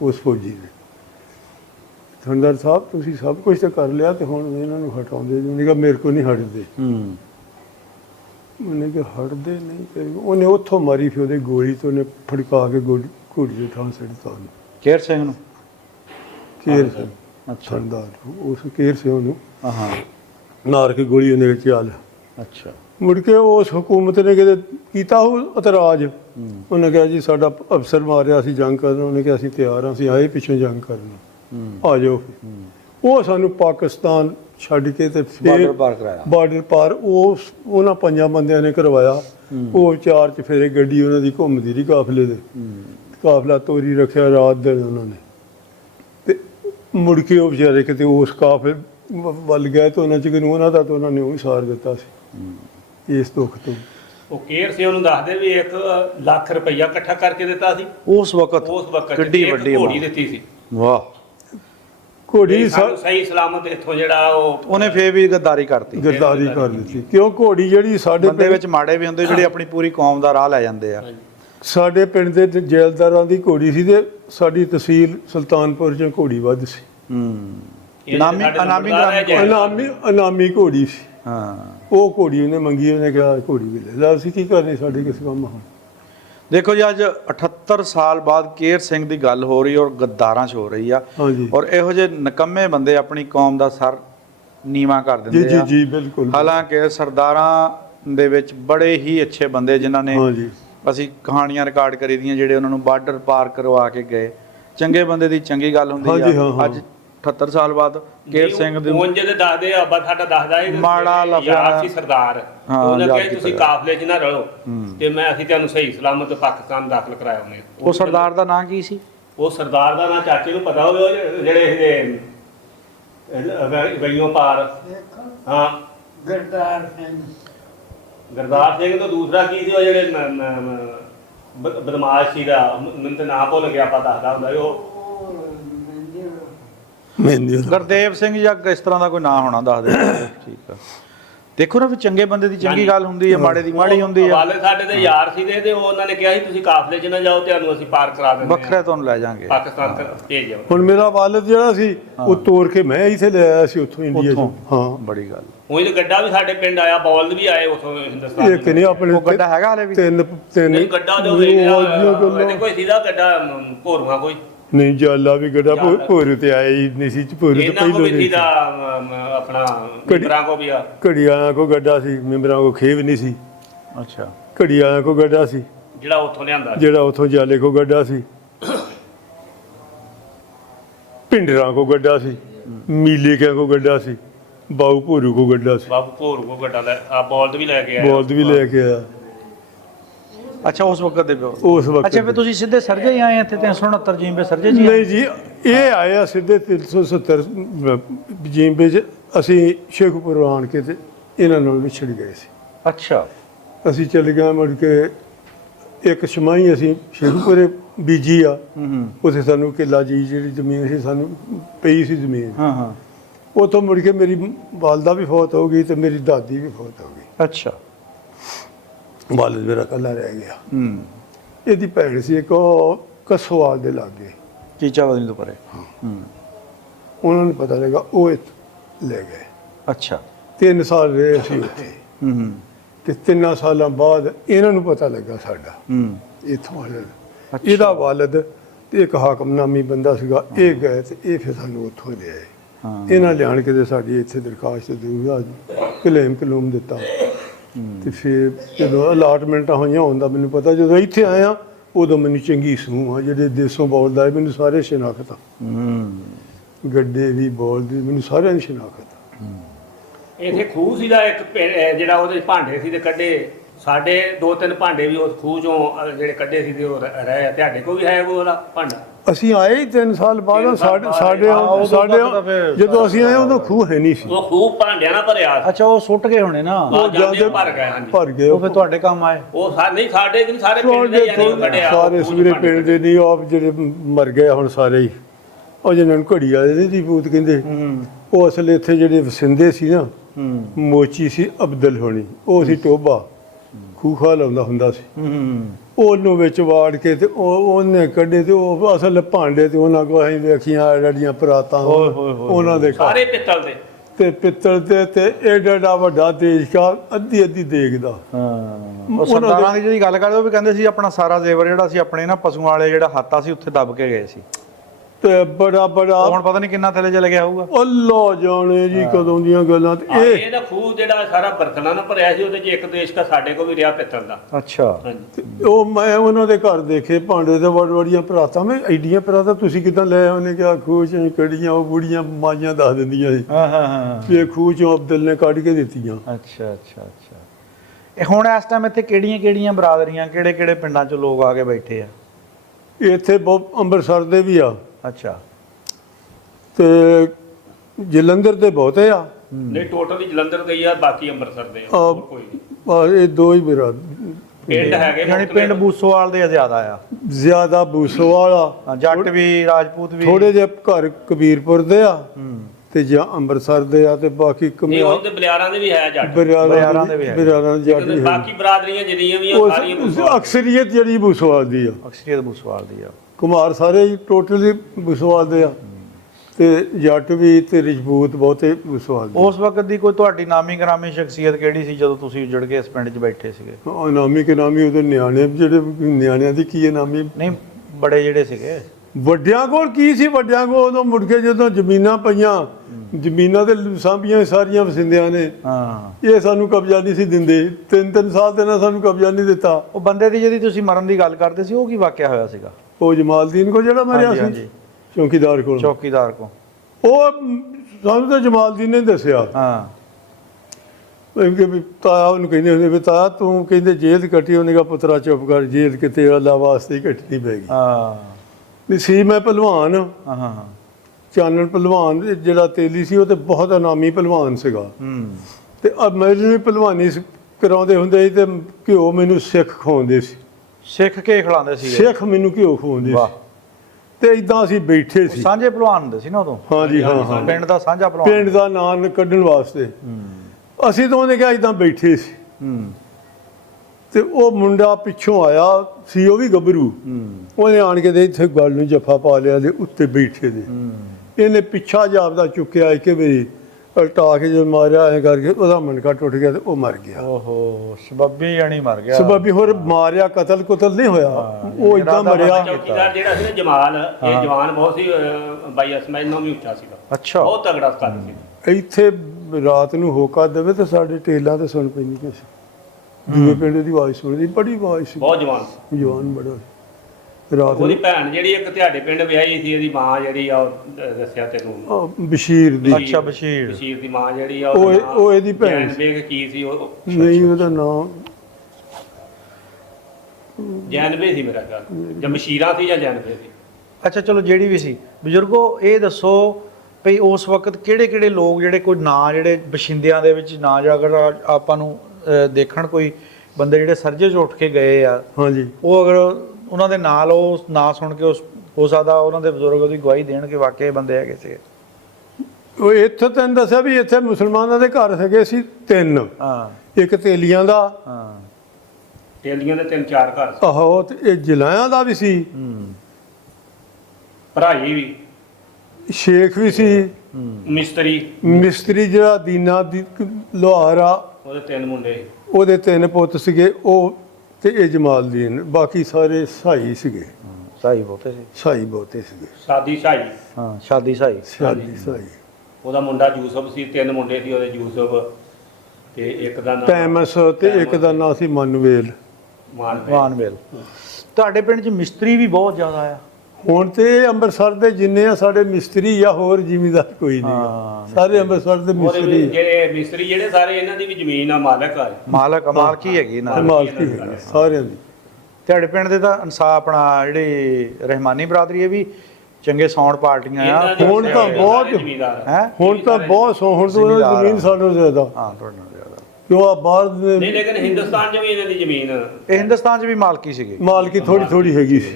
ਉਸ ਫੌਜੀ ਨੇ, ਥਾਣੇਦਾਰ ਸਾਹਿਬ ਤੁਸੀਂ ਸਭ ਕੁਝ ਤਾਂ ਕਰ ਲਿਆ, ਤੇ ਹੁਣ ਇਹਨਾਂ ਨੂੰ ਹਟਾਉਂਦੇ ਜੀ? ਉਹਨੇ ਕਿਹਾ ਮੇਰੇ ਕੋਲ ਨਹੀਂ ਹਟਦੇ। ਉਹਨੇ ਕਿਹਾ ਹਟਦੇ ਨਹੀਂ? ਉਹਨੇ ਉੱਥੋਂ ਮਾਰੀ, ਫਿਰ ਉਹਦੇ ਗੋਲੀ ਤੇ ਉਹਨੇ ਫੜਕਾ ਕੇ ਘੋੜੀ ਦੇ ਥਾਂ ਸਿੱਟਤਾ ਉਹਨੂੰ। ਕੇਰ ਸਿੰਘ ਨੂੰ? ਕੇਰ ਸਿੰਘ, ਥਾਣੇਦਾਰ, ਉਸ ਕੇਰ ਸਿੰਘ ਨੂੰ ਮਾਰ ਕੇ ਗੋਲੀ ਉਹਨੇ ਵਿੱਚ ਆ ਲਿਆ। ਅੱਛਾ। ਮੁੜ ਕੇ ਉਸ ਹਕੂਮਤ ਨੇ ਕਿਤੇ ਕੀਤਾ ਉਹ ਇਤਰਾਜ਼। ਉਹਨੇ ਕਿਹਾ ਜੀ ਸਾਡਾ ਅਫਸਰ ਮਾਰਿਆ ਸੀ ਜੰਗ ਕਰਨ। ਉਹਨੇ ਕਿਹਾ ਅਸੀਂ ਤਿਆਰ ਹਾਂ, ਅਸੀਂ ਆਏ ਪਿੱਛੋਂ ਜੰਗ ਕਰਨ, ਆ ਜਾਓ। ਉਹ ਸਾਨੂੰ ਪਾਕਿਸਤਾਨ ਛੱਡ ਕੇ ਤੇ ਫਿਰ ਬਾਰਡਰ ਪਾਰ ਉਹਨਾਂ 5 ਬੰਦਿਆਂ ਨੇ ਕਰਵਾਇਆ। ਉਹ 4 ਚ ਫੇਰੇ ਗੱਡੀ ਉਹਨਾਂ ਦੀ ਘੁੰਮਦੀ ਰਹੀ ਕਾਫਲੇ ਦੇ, ਕਾਫਲਾ ਤੋਰੀ ਰੱਖਿਆ ਰਾਤ ਦਿਨ ਉਹਨਾਂ ਨੇ। ਤੇ ਮੁੜ ਕੇ ਉਹ ਵਿਚਾਰੇ ਕਿਤੇ ਉਸ ਕਾਫਲੇ ਵੱਲ ਗਏ, ਤੇ ਉਹਨਾਂ ਚ ਉਹਨਾਂ ਦਾ ਤਾਂ ਉਹਨਾਂ ਨੇ ਉਹ ਵੀ ਸਾਰ ਦਿੱਤਾ ਸੀ ਇਸ ਦੁੱਖ ਤੋਂ। ਉਹ ਕੇਰ ਸੀ, ਉਹਨੂੰ ਦੱਸਦੇ ਵੀ 1 ਲੱਖ ਰੁਪਈਆ ਇਕੱਠਾ ਕਰਕੇ ਦਿੱਤਾ ਸੀ ਉਸ ਵਕਤ ਕਿੱਡੀ ਵੱਡੀ ਘੋੜੀ ਦਿੱਤੀ ਸੀ। ਵਾਹ। ਘੋੜੀ ਸਹੀ ਸਲਾਮਤ ਇੱਥੋਂ ਜਿਹੜਾ ਉਹਨੇ ਫੇਰ ਵੀ ਗੱਦਾਰੀ ਕਰਤੀ, ਗੱਦਾਰੀ ਕਰ ਦਿੱਤੀ। ਕਿਉਂ ਘੋੜੀ ਜਿਹੜੀ ਸਾਡੇ ਬੰਦੇ ਵਿੱਚ ਮਾੜੇ ਵੀ ਹੁੰਦੇ ਜਿਹੜੇ ਆਪਣੀ ਪੂਰੀ ਕੌਮ ਦਾ ਰਾਹ ਲੈ ਜਾਂਦੇ ਆ। ਸਾਡੇ ਪਿੰਡ ਦੇ ਜੈਲਦਾਰਾਂ ਦੀ ਘੋੜੀ ਸੀ, ਤੇ ਸਾਡੀ ਤਹਿਸੀਲ ਸੁਲਤਾਨਪੁਰ ਚ ਘੋੜੀ ਵੱਧ ਸੀ। ਅਨਾਮੀ ਘੋੜੀ ਸੀ। ਉਹ ਘੋੜੀ ਉਹਨੇ ਮੰਗੀ, ਉਹਨੇ ਕਿਹਾ ਘੋੜੀ ਵੀ ਲੈ ਲਾ, ਅਸੀਂ ਕੀ ਕਰਨੀ, ਸਾਡੇ ਕਿਸ ਕੰਮ ਹੁਣ। ਦੇਖੋ ਜੀ, ਅੱਜ 78 ਸਾਲ ਬਾਅਦ ਕੇਰ ਸਿੰਘ ਦੀ ਗੱਲ ਹੋ ਰਹੀ ਔਰ ਗੱਦਾਰਾਂ 'ਚ ਹੋ ਰਹੀ ਆ। ਔਰ ਇਹੋ ਜਿਹੇ ਨਕੰਮੇ ਬੰਦੇ ਆਪਣੀ ਕੌਮ ਦਾ ਸਰ ਨੀਵਾਂ ਕਰ ਦਿੰਦੇ ਆ। ਜੀ ਬਿਲਕੁਲ। ਹਾਲਾਂਕਿ ਸਰਦਾਰਾਂ ਦੇ ਵਿੱਚ ਬੜੇ ਹੀ ਅੱਛੇ ਬੰਦੇ ਜਿਨ੍ਹਾਂ ਨੇ ਅਸੀਂ ਕਹਾਣੀਆਂ ਰਿਕਾਰਡ ਕਰੀ ਦੀਆਂ, ਜਿਹੜੇ ਉਹਨਾਂ ਨੂੰ ਬਾਰਡਰ ਪਾਰ ਕਰਵਾ ਕੇ ਗਏ। ਚੰਗੇ ਬੰਦੇ ਦੀ ਚੰਗੀ ਗੱਲ ਹੁੰਦੀ ਆ। ਅੱਜ 78 ਸਾਲ ਬਾਅਦ ਕੇਰ ਸਿੰਘ ਦੇ ਉਂਝ ਦੇ ਦੱਸਦੇ ਆਬਾ ਸਾਡਾ ਦੱਸਦਾ ਇਹ ਮਾੜਾ ਲਫ਼ਜ਼ਾਂ ਸੀ ਸਰਦਾਰ। ਉਹਨਾਂ ਕਹੇ ਤੁਸੀਂ ਕਾਫਲੇ 'ਚ ਨਾ ਰਲੋ, ਤੇ ਅਸੀਂ ਤੁਹਾਨੂੰ ਸਹੀ ਸਲਾਮਤ ਪਾਕਿਸਤਾਨ ਦਾਖਲ ਕਰਾਇਆ ਉਹਨੇ। ਉਹ ਸਰਦਾਰ ਦਾ ਨਾਂ ਕੀ ਸੀ? ਉਹ ਸਰਦਾਰ ਦਾ ਨਾਂ ਚਾਚੇ ਨੂੰ ਪਤਾ ਹੋਵੇ, ਜਿਹੜੇ ਗਈਆਂ ਪਾਰ। ਹਾਂ, ਗਰਦਾਰ ਸਿੰਘ। ਗਰਦਾਰ ਸਿੰਘ ਤੋਂ ਦੂਸਰਾ ਕੀ ਸੀ, ਉਹ ਜਿਹੜੇ ਬਦਮਾਸ਼ ਸੀ ਦਾ, ਮੈਨੂੰ ਤਾਂ ਨਾਂ ਭੁੱਲ ਗਿਆ, ਆਪਾਂ ਦੱਸਦਾ ਹੁੰਦਾ ਉਹ ਗੁਰਦੇਵ ਸਿੰਘ ਜਾਂ ਇਸ ਤਰ੍ਹਾਂ ਦਾ ਕੋਈ ਨਾਂ ਹੋਣਾ, ਦੱਸ ਦੇ। ਠੀਕ ਆ। ਦੇਖੋ ਨਾ, ਵੀ ਚੰਗੇ ਬੰਦੇ ਦੀ ਚੰਗੀ ਗੱਲ ਹੁੰਦੀ ਹੈ, ਮਾੜੇ ਦੀ ਮਾੜੀ ਹੁੰਦੀ ਹੈ। ਵਾਲੇ ਸਾਡੇ ਦੇ ਯਾਰ ਸੀ ਤੇ ਉਹਨਾਂ ਨੇ ਕਿਹਾ ਸੀ ਤੁਸੀਂ ਕਾਫਲੇ 'ਚ ਨਾ ਜਾਓ, ਤੁਹਾਨੂੰ ਅਸੀਂ ਪਾਰ ਕਰਾ ਦਿੰਦੇ, ਵੱਖਰੇ ਤੁਹਾਨੂੰ ਲੈ ਜਾਾਂਗੇ, ਪਾਕਿਸਤਾਨ ਭੇਜ ਜਾਓ। ਹੁਣ ਮੇਰਾ ਵਾਲਦ ਜਿਹੜਾ ਸੀ, ਉਹ ਤੋੜ ਕੇ ਮੈਂ ਇੱਥੇ ਲੈ ਆਇਆ ਸੀ ਉੱਥੋਂ ਇੰਡੀਆ 'ਚੋਂ। ਹਾਂ, ਬੜੀ ਗੱਲ। ਉਹ ਤੇ ਗੱਡਾ ਵੀ ਸਾਡੇ ਪਿੰਡ ਆਇਆ, ਬੌਲਦ ਵੀ ਆਏ ਉੱਥੋਂ ਹਿੰਦੁਸਤਾਨ। ਇੱਕ ਨਹੀਂ ਆਪਣੇ ਗੱਡਾ ਹੈਗਾ ਹਲੇ ਵੀ? ਤਿੰਨ ਗੱਡਾ ਜੋ ਕੋਈ ਸੀਦਾ ਗੱਡਾ ਭੋਰੂਆਂ ਕੋਈ ਨਹੀਂ, ਜਾਲਾ ਵੀ ਗੱਡਾ ਭੋਰੂ ਤੇ ਆਇਆ ਹੀ ਨਹੀਂ ਸੀ। ਭੋਰੂ ਤੇ ਪਹਿਲੋਂ ਨਹੀਂ ਸੀ। ਆਪਣਾ ਮੈਂਬਰਾਂ ਕੋ ਵੀ ਆ, ਘੜੀਆਂ ਕੋ ਗੱਡਾ ਸੀ, ਮੈਂਬਰਾਂ ਕੋ ਖੇਵ ਨਹੀਂ ਸੀ। ਅੱਛਾ। ਘੜੀਆਂ ਕੋ ਗੱਡਾ ਸੀ, ਜਿਹੜਾ ਉੱਥੋਂ ਲਿਆਂਦਾ, ਜਿਹੜਾ ਉੱਥੋਂ ਜਾਲੇ ਕੋ ਗੱਡਾ ਸੀ। ਪਿੰਡਰਾਂ ਕੋ ਗੱਡਾ ਸੀ। ਮੀਲੇ ਕਿਆ ਕੋ ਗੱਡਾ ਸੀ, ਬਾਊ ਭੋਰੂ ਕੋ ਗੱਡਾ ਸੀ, ਬਾਬੂ ਭੋਰੂ ਕੋ ਗੱਡਾ ਲੈ ਆ ਬੋਲਦ ਵੀ ਲੈ ਕੇ ਆਇਆ। ਬੋਲਦ ਵੀ ਲੈ ਕੇ ਆਇਆ ਅੱਛਾ ਉਸ ਵਕਤ ਦੇ ਪਿਓ। ਉਸ ਵਕਤ। ਅੱਛਾ ਫਿਰ ਤੁਸੀਂ ਸਿੱਧੇ ਸਰਜੇ ਹੀ ਆਏ ਇੱਥੇ 369 ਜੀਂਬੇ ਸਰਜੇ ਜੀ? ਨਹੀਂ ਜੀ, ਇਹ ਆਏ ਆ ਸਿੱਧੇ 370 ਜੀਂਬੇ 'ਚ। ਅਸੀਂ ਸ਼ੇਖੂਪੁਰ ਆਣ ਕੇ ਤੇ ਇਹਨਾਂ ਨਾਲ ਵਿਛੜ ਗਏ ਸੀ। ਅੱਛਾ ਅਸੀਂ ਚਲੇ ਗਏ, ਮੁੜ ਕੇ ਇੱਕ ਛਮਾਈ ਅਸੀਂ ਸ਼ੇਖੂਪੁਰੇ ਬੀਜੀ ਆ। ਉੱਥੇ ਸਾਨੂੰ ਕਿੱਲਾ ਜੀ ਜਿਹੜੀ ਜ਼ਮੀਨ ਸੀ ਸਾਨੂੰ ਪਈ ਸੀ ਜ਼ਮੀਨ। ਹਾਂ। ਉੱਥੋਂ ਮੁੜ ਕੇ ਮੇਰੀ ਵਾਲਦਾ ਵੀ ਫੌਤ ਹੋ ਗਈ ਤੇ ਮੇਰੀ ਦਾਦੀ ਵੀ ਫੌਤ ਹੋ ਗਈ। ਅੱਛਾ। ਵਾਲਦ ਮੇਰਾ ਇਕੱਲਾ ਰਹਿ ਗਿਆ। ਇਹਦੀ ਭੈਣ ਸੀ ਇੱਕ, ਉਹ ਕਸਵਾਲ ਦੇ ਲਾਗੇ, ਚੀਚਾ ਬਦਨੀ ਤੋਂ ਪਰੇ। ਉਹਨਾਂ ਨੂੰ ਪਤਾ ਲੱਗਾ, ਉਹ ਲੈ ਗਏ। ਅੱਛਾ। 3 ਸਾਲ ਰਹੇ ਅਸੀਂ ਉੱਥੇ। ਤੇ 3 ਸਾਲਾਂ ਬਾਅਦ ਇਹਨਾਂ ਨੂੰ ਪਤਾ ਲੱਗਾ ਸਾਡਾ ਇੱਥੋਂ ਵਾਲੇ ਨੂੰ। ਇਹਦਾ ਵਾਲਦ ਤੇ ਇੱਕ ਹਾਕਮਨਾਮੀ ਬੰਦਾ ਸੀਗਾ, ਇਹ ਗਏ ਤੇ ਇਹ ਫਿਰ ਸਾਨੂੰ ਉੱਥੋਂ ਲਿਆਏ। ਇਹਨਾਂ ਲਿਆਣ ਕੇ ਤੇ ਸਾਡੀ ਇੱਥੇ ਦਰਖਾਸਤ ਦੂਗਾ ਕਲੇਮ ਦਿੱਤਾ। ਤੇ ਫਿਰ ਜਦੋਂ ਅਲਾਟਮੈਂਟਾਂ ਹੋਈਆਂ ਹੁੰਦਾ ਮੈਨੂੰ ਪਤਾ, ਜਦੋਂ ਇੱਥੇ ਆਇਆ ਉਦੋਂ ਮੈਨੂੰ ਚੰਗੀ ਸੂਹ ਆ, ਜਿਹੜੇ ਦੇਸੋਂ ਬੋਲਦਾ ਮੈਨੂੰ ਸਾਰੇ ਸ਼ਨਾਖਤ ਆ, ਗੱਡੇ ਵੀ ਬੋਲਦੇ ਮੈਨੂੰ ਸਾਰਿਆਂ ਦੀ ਸ਼ਨਾਖਤ ਆ। ਇੱਥੇ ਖੂਹ ਸੀਗਾ ਇੱਕ ਜਿਹੜਾ ਉਹਦੇ ਭਾਂਡੇ ਸੀ ਤੇ ਕੱਢੇ, ਸਾਡੇ 2-3 ਭਾਂਡੇ ਵੀ ਉਸ ਖੂਹ ਚੋਂ ਜਿਹੜੇ ਕੱਢੇ ਸੀ ਤੇ ਉਹ ਰਹੇ। ਤੁਹਾਡੇ ਕੋਲ ਵੀ ਹੈ ਉਹ ਵਾਲਾ ਭਾਂਡਾ? ਅਸੀਂ ਆਏ ਹੀ 3 ਸਾਲ ਬਾਅਦ। ਸਾਡੇ ਜਦੋਂ ਅਸੀਂ ਆਏ ਉਦੋਂ ਖੂਹ ਹੈ ਨਹੀਂ ਸੀ। ਉਹ ਖੂਹ ਭਾਂਡਿਆਂ ਨਾਲ ਭਰਿਆ ਸੀ। ਅੱਛਾ, ਉਹ ਸੁੱਟ ਗਏ ਹੋਣੇ ਨਾ, ਉਹ ਜਾਂਦੇ ਭਰ ਗਏ। ਹਾਂਜੀ, ਭਰ ਗਏ। ਉਹ ਫਿਰ ਤੁਹਾਡੇ ਕੰਮ ਆਏ? ਉਹ ਨਹੀਂ, ਸਾਡੇ ਵੀ ਸਾਰੇ ਪਿੰਡ ਦੇ ਯਾਨੀ ਉਹ ਕੱਢਿਆ। ਸਾਰੇ ਸਵੇਰੇ ਪਿੰਡ ਦੇ ਨਹੀਂ, ਆਪ ਜਿਹੜੇ ਮਰ ਗਏ ਹੁਣ ਸਾਰੇ ਹੀ। ਉਹ ਜਿਹਨਾਂ ਨੂੰ ਘੜੀ ਵਾਲੇ ਦੀ ਭੂਤ ਕਹਿੰਦੇ, ਉਹ ਅਸਲ ਇੱਥੇ ਜਿਹੜੇ ਵਸਿੰਦੇ ਸੀ ਨਾ, ਮੋਚੀ ਸੀ ਅਬਦਲ ਹੋਣੀ, ਉਹ ਸੀ ਟੋਬਾ, ਖੂਖਾ ਲਾਉਂਦਾ ਹੁੰਦਾ ਸੀ। ਉਹਨੂੰ ਵਿੱਚ ਵਾੜ ਕੇ ਤੇ ਉਹਨੇ ਕੱਢੇ ਤੇ ਉਹ ਅਸਲ ਭਾਂਡੇ ਤੇ ਉਹਨਾਂ ਕੋਲ ਅਸੀਂ ਵੇਖੀਆਂ ਰੜੀਆਂ ਪਰਾਤਾਂ ਉਹਨਾਂ ਦੇ ਸਾਰੇ ਪਿੱਤਲ ਦੇ ਤੇ ਪਿੱਤਲ ਤੇ ਏਡਾ ਵੱਡਾ ਦੇਸ਼ਕਾ ਅੱਧੀ ਦੇਖਦਾ। ਉਹ ਸਰਦਾਰਾਂ ਦੀ ਜਿਹੜੀ ਗੱਲ ਕਰਦੇ ਉਹ ਵੀ ਕਹਿੰਦੇ ਸੀ ਆਪਣਾ ਸਾਰਾ ਜ਼ੇਵਰ ਜਿਹੜਾ ਸੀ ਆਪਣੇ ਨਾ ਪਸ਼ੂਆਂ ਵਾਲੇ ਜਿਹੜਾ ਹਾਤਾ ਸੀ ਉੱਥੇ ਦੱਬ ਕੇ ਗਏ ਸੀ। ਤੇ ਬੜਾ ਹੁਣ ਪਤਾ ਨਹੀਂ ਕਿੰਨਾ ਥੱਲੇ ਚਲੇ ਗਿਆ ਹੋਊਗਾ, ਅੱਲਾ ਜਾਣੇ ਜੀ ਕਦੋਂ ਦੀਆਂ ਗੱਲਾਂ। ਤੇ ਇਹਦਾ ਖੂਹ ਜਿਹੜਾ ਸਾਰਾ ਬਰਤਨਾਂ ਨਾਲ ਭਰਿਆ ਸੀ, ਉਹਦੇ 'ਚ ਇੱਕ ਦੇਸ਼ ਦਾ ਸਾਡੇ ਕੋਲ ਵੀ ਰਿਹਾ ਪਿੱਤਲ ਦਾ। ਅੱਛਾ। ਉਹ ਮੈਂ ਉਹਨਾਂ ਦੇ ਘਰ ਦੇਖੇ ਭਾਂਡੇ ਤੇ ਬੜੀਆਂ ਪਰਾਤਾਂ। ਮੈਂ ਐਡੀਆਂ ਪਰਾਤਾਂ ਤੁਸੀਂ ਕਿੱਦਾਂ ਲੈ? ਉਹਨੇ ਕਿਹਾ ਖੂਹ 'ਚ ਕੜੀਆਂ, ਉਹ ਬੁੜੀਆਂ ਮਾਈਆਂ ਦੱਸ ਦਿੰਦੀਆਂ ਸੀ ਵੀ ਇਹ ਖੂਹ 'ਚੋਂ ਅਬਦੁਲ ਨੇ ਕੱਢ ਕੇ ਦਿੱਤੀਆਂ। ਅੱਛਾ। ਇਹ ਹੁਣ ਇਸ ਟਾਈਮ ਇੱਥੇ ਕਿਹੜੀਆਂ ਬਰਾਦਰੀਆਂ, ਕਿਹੜੇ ਪਿੰਡਾਂ 'ਚੋਂ ਲੋਕ ਆ ਕੇ ਬੈਠੇ ਆ ਇੱਥੇ? ਬਹੁਤ ਅੰਮ੍ਰਿਤਸਰ ਦੇ ਵੀ ਆ। ਅੱਛਾ। ਤੇ ਜਲੰਧਰ ਦੇ ਬਹੁਤੇ ਆ। ਨਹੀਂ, ਟੋਟਲੀ ਜਲੰਧਰ ਦੇ ਹੀ ਆ, ਬਾਕੀ ਅੰਮ੍ਰਿਤਸਰ ਦੇ ਆ, ਹੋਰ ਕੋਈ ਨਹੀਂ। ਇਹ ਦੋ ਹੀ ਮੇਰਾ ਪਿੰਡ ਹੈਗੇ ਯਾਨੀ ਪਿੰਡ ਬੂਸੋਵਾਲ ਦੇ ਜ਼ਿਆਦਾ ਆ। ਜ਼ਿਆਦਾ ਬੂਸੋਵਾਲ ਆ, ਜੱਟ ਵੀ ਰਾਜਪੂਤ ਵੀ ਥੋੜੇ ਜਿਹੇ ਘਰ ਕਬੀਰਪੁਰ ਦੇ ਆ ਤੇ ਜਾਂ ਅੰਮ੍ਰਿਤਸਰ ਦੇ ਆ ਤੇ ਬਾਕੀ ਨਹੀਂ, ਉਹਦੇ ਬਲਿਆਰਾਂ ਦੇ ਵੀ ਹੈ ਜੱਟ, ਬਰਿਆਰਾਂ ਦੇ ਜੱਟ ਵੀ ਬਾਕੀ ਬਰਾਦਰੀਆਂ ਜਿਹੜੀਆਂ ਵੀ ਆ ਸਾਰੀਆਂ ਬੂਸੋਵਾਲ। ਅਕਸਰੀਅਤ ਜਿਹੜੀ ਬੂਸੋਵਾਲ ਦੀ ਆ, ਅਕਸਰੀਅਤ ਬੂਸੋਵਾਲ ਦੀ ਆ। ਕੁਮਾਰ ਸਾਰੇ ਟੋਟਲੀ ਬੂਸੋਵਾਲ ਦੇ ਆ ਤੇ ਜੱਟ ਵੀ ਤੇ ਰਜਪੂਤ ਬਹੁਤੇ ਬੂਸੋਵਾਲ ਦੇ। ਉਸ ਵਕਤ ਦੀ ਕੋਈ ਤੁਹਾਡੀ ਨਾਮੀ ਗ੍ਰਾਮੀ ਸ਼ਖਸੀਅਤ ਕਿਹੜੀ ਸੀ ਜਦੋਂ ਤੁਸੀਂ ਉਜੜ ਕੇ ਇਸ ਪਿੰਡ 'ਚ ਬੈਠੇ ਸੀਗੇ? ਨਾਮੀ ਕਿ ਨਾਮੀ ਉਹਦੇ ਨਿਆਣੇ, ਜਿਹੜੇ ਨਿਆਣਿਆਂ ਦੀ ਕੀ ਹੈ ਨਾਮੀ? ਨਹੀਂ, ਬੜੇ ਜਿਹੜੇ ਸੀਗੇ ਵੱਡਿਆਂ ਕੋਲ ਕੀ ਸੀ? ਵੱਡਿਆਂ ਕੋਲ ਉਦੋਂ ਮੁੜ ਕੇ ਜਦੋਂ ਜ਼ਮੀਨਾਂ ਪਈਆਂ, ਜ਼ਮੀਨਾਂ ਤੇ ਸਾਂਭੀਆਂ ਸਾਰੀਆਂ ਵਸਿੰਦਿਆਂ ਨੇ। ਇਹ ਸਾਨੂੰ ਕਬਜ਼ਾ ਨਹੀਂ ਸੀ ਦਿੰਦੇ। 3 ਸਾਲ ਤੇ ਨਾ ਸਾਨੂੰ ਕਬਜ਼ਾ ਨਹੀਂ ਦਿੱਤਾ। ਉਹ ਬੰਦੇ ਦੀ ਜਿਹਦੀ ਤੁਸੀਂ ਮਰਨ ਦੀ ਗੱਲ ਕਰਦੇ ਸੀ, ਉਹ ਕੀ ਵਾਕਿਆ ਹੋਇਆ ਸੀਗਾ? ਉਹ ਜਮਾਲਦੀਨ ਕੋ ਜਿਹੜਾ ਮਰਿਆ ਸੀ, ਚੌਕੀਦਾਰ ਕੋਲ। ਚੌਕੀਦਾਰ ਕੋ? ਉਹ ਸਾਨੂੰ ਤਾਂ ਜਮਾਲਦੀਨ ਨੇ ਦੱਸਿਆ। ਕਿ ਵੀ ਤਾਇਆ ਉਹਨੂੰ ਕਹਿੰਦੇ ਹੁੰਦੇ ਵੀ ਤਾਇਆ ਤੂੰ ਕਹਿੰਦੇ ਜੇਲ੍ਹ ਕੱਟੀ। ਉਹਨੇ ਕਿਹਾ ਪੁੱਤਰਾ ਚੁੱਪ ਕਰ, ਜੇਲ੍ਹ ਕਿਤੇ ਅੱਲਾ ਵਾਸਤੇ ਹੀ ਕੱਟਣੀ ਪੈ ਗਈ। ਵੀ ਸੀ ਮੈਂ ਪਹਿਲਵਾਨ, ਚਾਨਣ ਪਹਿਲਵਾਨ ਜਿਹੜਾ ਤੇਲੀ ਸੀ, ਉਹ ਤੇ ਬਹੁਤ ਇਨਾਮੀ ਪਹਿਲਵਾਨ ਸੀਗਾ। ਤੇ ਮੈਨੂੰ ਵੀ ਪਹਿਲਵਾਨੀ ਕਰਾਉਂਦੇ ਹੁੰਦੇ ਸੀ ਤੇ ਘਿਓ ਮੈਨੂੰ ਸਿੱਖ ਖਵਾਉਂਦੇ ਸੀ। ਸਿੱਖ ਕੇ ਖਿਲਾਉਂਦੇ ਸੀ? ਸਿੱਖ ਮੈਨੂੰ ਘਿਓ ਖਵਾਉਂਦੇ ਸੀ। ਤੇ ਇਦਾਂ ਅਸੀਂ ਬੈਠੇ ਸੀ। ਸਾਂਝੇ ਪਹਿਲਵਾਨ ਹੁੰਦੇ ਸੀ ਨਾ ਉਦੋਂ? ਹਾਂਜੀ ਹਾਂ। ਪਿੰਡ ਦਾ ਸਾਂਝਾ ਪਹਿਲਵਾਨ, ਪਿੰਡ ਦਾ ਨਾਂ ਕੱਢਣ ਵਾਸਤੇ। ਅਸੀਂ ਤਾਂ ਉਹਨੇ ਕਿਹਾ ਇਦਾਂ ਬੈਠੇ ਸੀ। ਤੇ ਉਹ ਮੁੰਡਾ ਪਿੱਛੋਂ ਆਇਆ ਸੀ, ਉਹ ਵੀ ਗੱਭਰੂ। ਉਹਨੇ ਆਣ ਕੇ ਦੇ ਇੱਥੇ ਗੱਲ ਨੂੰ ਜੱਫਾ ਪਾ ਲਿਆ ਦੇ ਉੱਤੇ ਬੈਠੇ ਦੇ। ਇਹਨੇ ਪਿੱਛਾ ਜਾਪਦਾ ਚੁੱਕਿਆ ਕਿ ਵੀ ਉਲਟਾ ਕੇ ਜਦੋਂ ਮਾਰਿਆ ਐ ਕਰਕੇ ਉਹਦਾ ਮਣਕਾ ਟੁੱਟ ਗਿਆ ਤੇ ਉਹ ਮਰ ਗਿਆ। ਓਹੋ, ਸਬੱਬੀ ਜਾਨੀ ਮਰ ਗਿਆ। ਸਬੱਬੀ ਹੋਰ ਮਾਰਿਆ, ਕਤਲ ਨਹੀਂ ਹੋਇਆ, ਉਹ ਇਦਾਂ ਮਰਿਆ। ਚੌਕੀਦਾਰ ਜਿਹੜਾ ਸੀ ਨਾ ਜਮਾਲ, ਇਹ ਜਵਾਨ ਬਹੁਤ ਸੀ, ਬਾਈ ਅਸਮਾ ਇਹਨਾਂ ਵੀ ਉੱਚਾ ਸੀਗਾ। ਅੱਛਾ। ਬਹੁਤ ਤਗੜਾ ਕਰ ਸੀ। ਇੱਥੇ ਰਾਤ ਨੂੰ ਹੋਕਾ ਦੇਵੇ ਤੇ ਸਾਡੇ ਟੇਲਾਂ ਤੇ ਸੁਣ ਪੈਂਦੀ ਕਿਸੇ ਦੂਏ ਪਿੰਡ ਦੀ ਆਵਾਜ਼ ਸੁਣਦੀ, ਬੜੀ ਆਵਾਜ਼ ਸੀ। ਬਹੁਤ ਜਵਾਨ ਸੀ। ਜਵਾਨ ਬੜਾ। ਰਾਤ ਉਹਦੀ ਨੂੰ ਭੈਣ ਜਿਹੜੀ ਇੱਕ ਤੁਹਾਡੇ ਪਿੰਡ ਵਿਆਹੀ ਸੀ, ਇਹਦੀ ਮਾਂ ਜਿਹੜੀ ਆ ਉਹ ਦੱਸਿਆ ਤੈਨੂੰ ਬਸ਼ੀਰ ਦੀ ਅੱਛਾ ਬਸ਼ੀਰ ਬਸ਼ੀਰ ਦੀ ਮਾਂ ਜਿਹੜੀ ਆ ਉਹ ਇਹਦੀ ਭੈਣ ਜੈਨ ਬੇਗ ਕੀ ਸੀ ਉਹ ਨਹੀਂ ਉਹਦਾ ਨਾਮ ਜੈਨਬੇ ਸੀ ਮੇਰਾ ਖਿਆਲ, ਜਾਂ ਮਸ਼ੀਰਾ ਸੀ ਜਾਂ ਜੈਨਬੇ ਸੀ। ਅੱਛਾ ਚਲੋ ਜਿਹੜੀ ਵੀ ਸੀ। ਬਜ਼ੁਰਗੋ ਇਹ ਦੱਸੋ ਭਈ ਉਸ ਵਕਤ ਕਿਹੜੇ ਕਿਹੜੇ ਲੋਕ ਜਿਹੜੇ ਕੋਈ ਨਾਂ ਜਿਹੜੇ ਬਸ਼ਿੰਦਿਆਂ ਦੇ ਵਿੱਚ ਨਾਂ ਜਿਹੜਾ ਅਗਰ ਆਪਾਂ ਨੂੰ ਦੇਖਣ ਕੋਈ ਬੰਦੇ ਜਿਹੜੇ ਸਰਜੇ 'ਚ ਉੱਠ ਕੇ ਗਏ ਆ, ਹਾਂਜੀ ਉਹ ਅਗਰ ਉਹਨਾਂ ਦੇ ਨਾਲ ਉਹ ਨਾਂ ਸੁਣ ਕੇ ਉਸ ਹੋ ਸਕਦਾ ਉਹਨਾਂ ਦੇ ਬਜ਼ੁਰਗ ਉਹਦੀ ਗਵਾਹੀ ਦੇਣ ਕਿ ਵਾਕਿਆ ਇਹ ਬੰਦੇ ਹੈਗੇ ਸੀਗੇ। ਉਹ ਇੱਥੇ ਤੈਨੂੰ ਦੱਸਿਆ ਵੀ ਇੱਥੇ ਮੁਸਲਮਾਨਾਂ ਦੇ ਘਰ ਹੈਗੇ ਸੀ 3, ਹਾਂ ਇੱਕ ਤੇਲੀਆਂ ਦਾ, ਹਾਂ ਤੇਲੀਆਂ ਦੇ 3-4 ਘਰ ਸੀ, ਆਹੋ ਤੇ ਇਹ ਜਲਾਇਆਂ ਦਾ ਵੀ ਸੀ, ਭਰਾਈ ਵੀ, ਸ਼ੇਖ ਵੀ ਸੀ, ਮਿਸਤਰੀ, ਮਿਸਤਰੀ ਜਿਹੜਾ ਦੀਨਾ ਦੀ ਲੋਹਾਰ ਆ ਉਹਦੇ 3 ਮੁੰਡੇ ਸੀ। ਉਹਦੇ 3 ਪੁੱਤ ਸੀਗੇ, ਉਹ ਤੇ ਇਹ ਜਮਾਲਦੀਨ, ਬਾਕੀ ਸਾਰੇ ਸਾਈ ਸੀਗੇ, ਸਾਈ ਬਹੁਤੇ ਸੀ। ਸਾਈ ਬਹੁਤੇ ਸੀਗੇ, ਸਾਦੀ ਸ਼ਾਹੀ, ਹਾਂ ਸ਼ਾਦੀ ਸਾਈ। ਸਾਦੀ ਸਾਈ। ਉਹਦਾ ਮੁੰਡਾ ਯੂਸਫ ਸੀ, 3 ਮੁੰਡੇ ਸੀ ਉਹਦੇ, ਯੂਸਫ ਤੇ ਇੱਕ ਦਾ ਨਾਮ ਤੈਮਸ ਤੇ ਇੱਕ ਦਾ ਨਾਂ ਸੀ ਮਨਵੇਲ। ਮਾਨਵੇਲ। ਤੁਹਾਡੇ ਪਿੰਡ 'ਚ ਮਿਸਤਰੀ ਵੀ ਬਹੁਤ ਜ਼ਿਆਦਾ ਆ। ਹੁਣ ਤੇ ਅੰਮ੍ਰਿਤਸਰ ਦੇ ਜਿੰਨੇ ਆ ਸਾਡੇ ਮਿਸਤਰੀ ਆ, ਹੋਰ ਜ਼ਿਮੀਂਦਾਰ ਕੋਈ ਨਹੀਂ ਹਾਂ, ਸਾਰੇ ਅੰਮ੍ਰਿਤਸਰ ਦੇ ਮਿਸਤਰੀ ਜਿਹੜੇ ਮਿਸਤਰੀ ਜਿਹੜੇ ਸਾਰੇ ਇਹਨਾਂ ਦੀ ਵੀ ਜ਼ਮੀਨ ਆ, ਮਾਲਕ ਆ। ਮਾਲਕੀ ਹੈਗੀ ਨਾ ਮਾਲਕੀ ਹੈਗੀ ਸਾਰਿਆਂ ਦੀ। ਤੁਹਾਡੇ ਪਿੰਡ ਦੇ ਤਾਂ ਇਨਸਾਫ ਆਪਣਾ ਜਿਹੜੀ ਰਹਿਮਾਨੀ ਬਰਾਦਰੀ ਇਹ ਵੀ ਚੰਗੇ ਸਾਊਂਡ ਪਾਰਟੀਆਂ ਆ। ਇਹਨਾਂ ਦੇ ਹੁਣ ਤਾਂ ਬਹੁਤ ਜ਼ਿਮੀਂਦਾਰ ਆ। ਹੈ ਹੁਣ ਤਾਂ ਬਹੁਤ ਸੋ ਹੁਣ ਤੋਂ ਜ਼ਮੀਨ ਸਾਨੂੰ ਜ਼ਿਆਦਾ ਹਾਂ ਤੁਹਾਡੇ ਨਾਲ ਜ਼ਿਆਦਾ। ਕਿਉਂ ਆ ਬਾਹਰ ਦੇ ਨਹੀਂ, ਲੇਕਿਨ ਹਿੰਦੁਸਤਾਨ 'ਚ ਵੀ ਇਹਨਾਂ ਦੀ ਜ਼ਮੀਨ, ਇਹ ਹਿੰਦੁਸਤਾਨ 'ਚ ਵੀ ਮਾਲਕੀ ਸੀਗੀ। ਮਾਲਕੀ ਥੋੜੀ ਥੋੜੀ ਹੈਗੀ ਸੀ।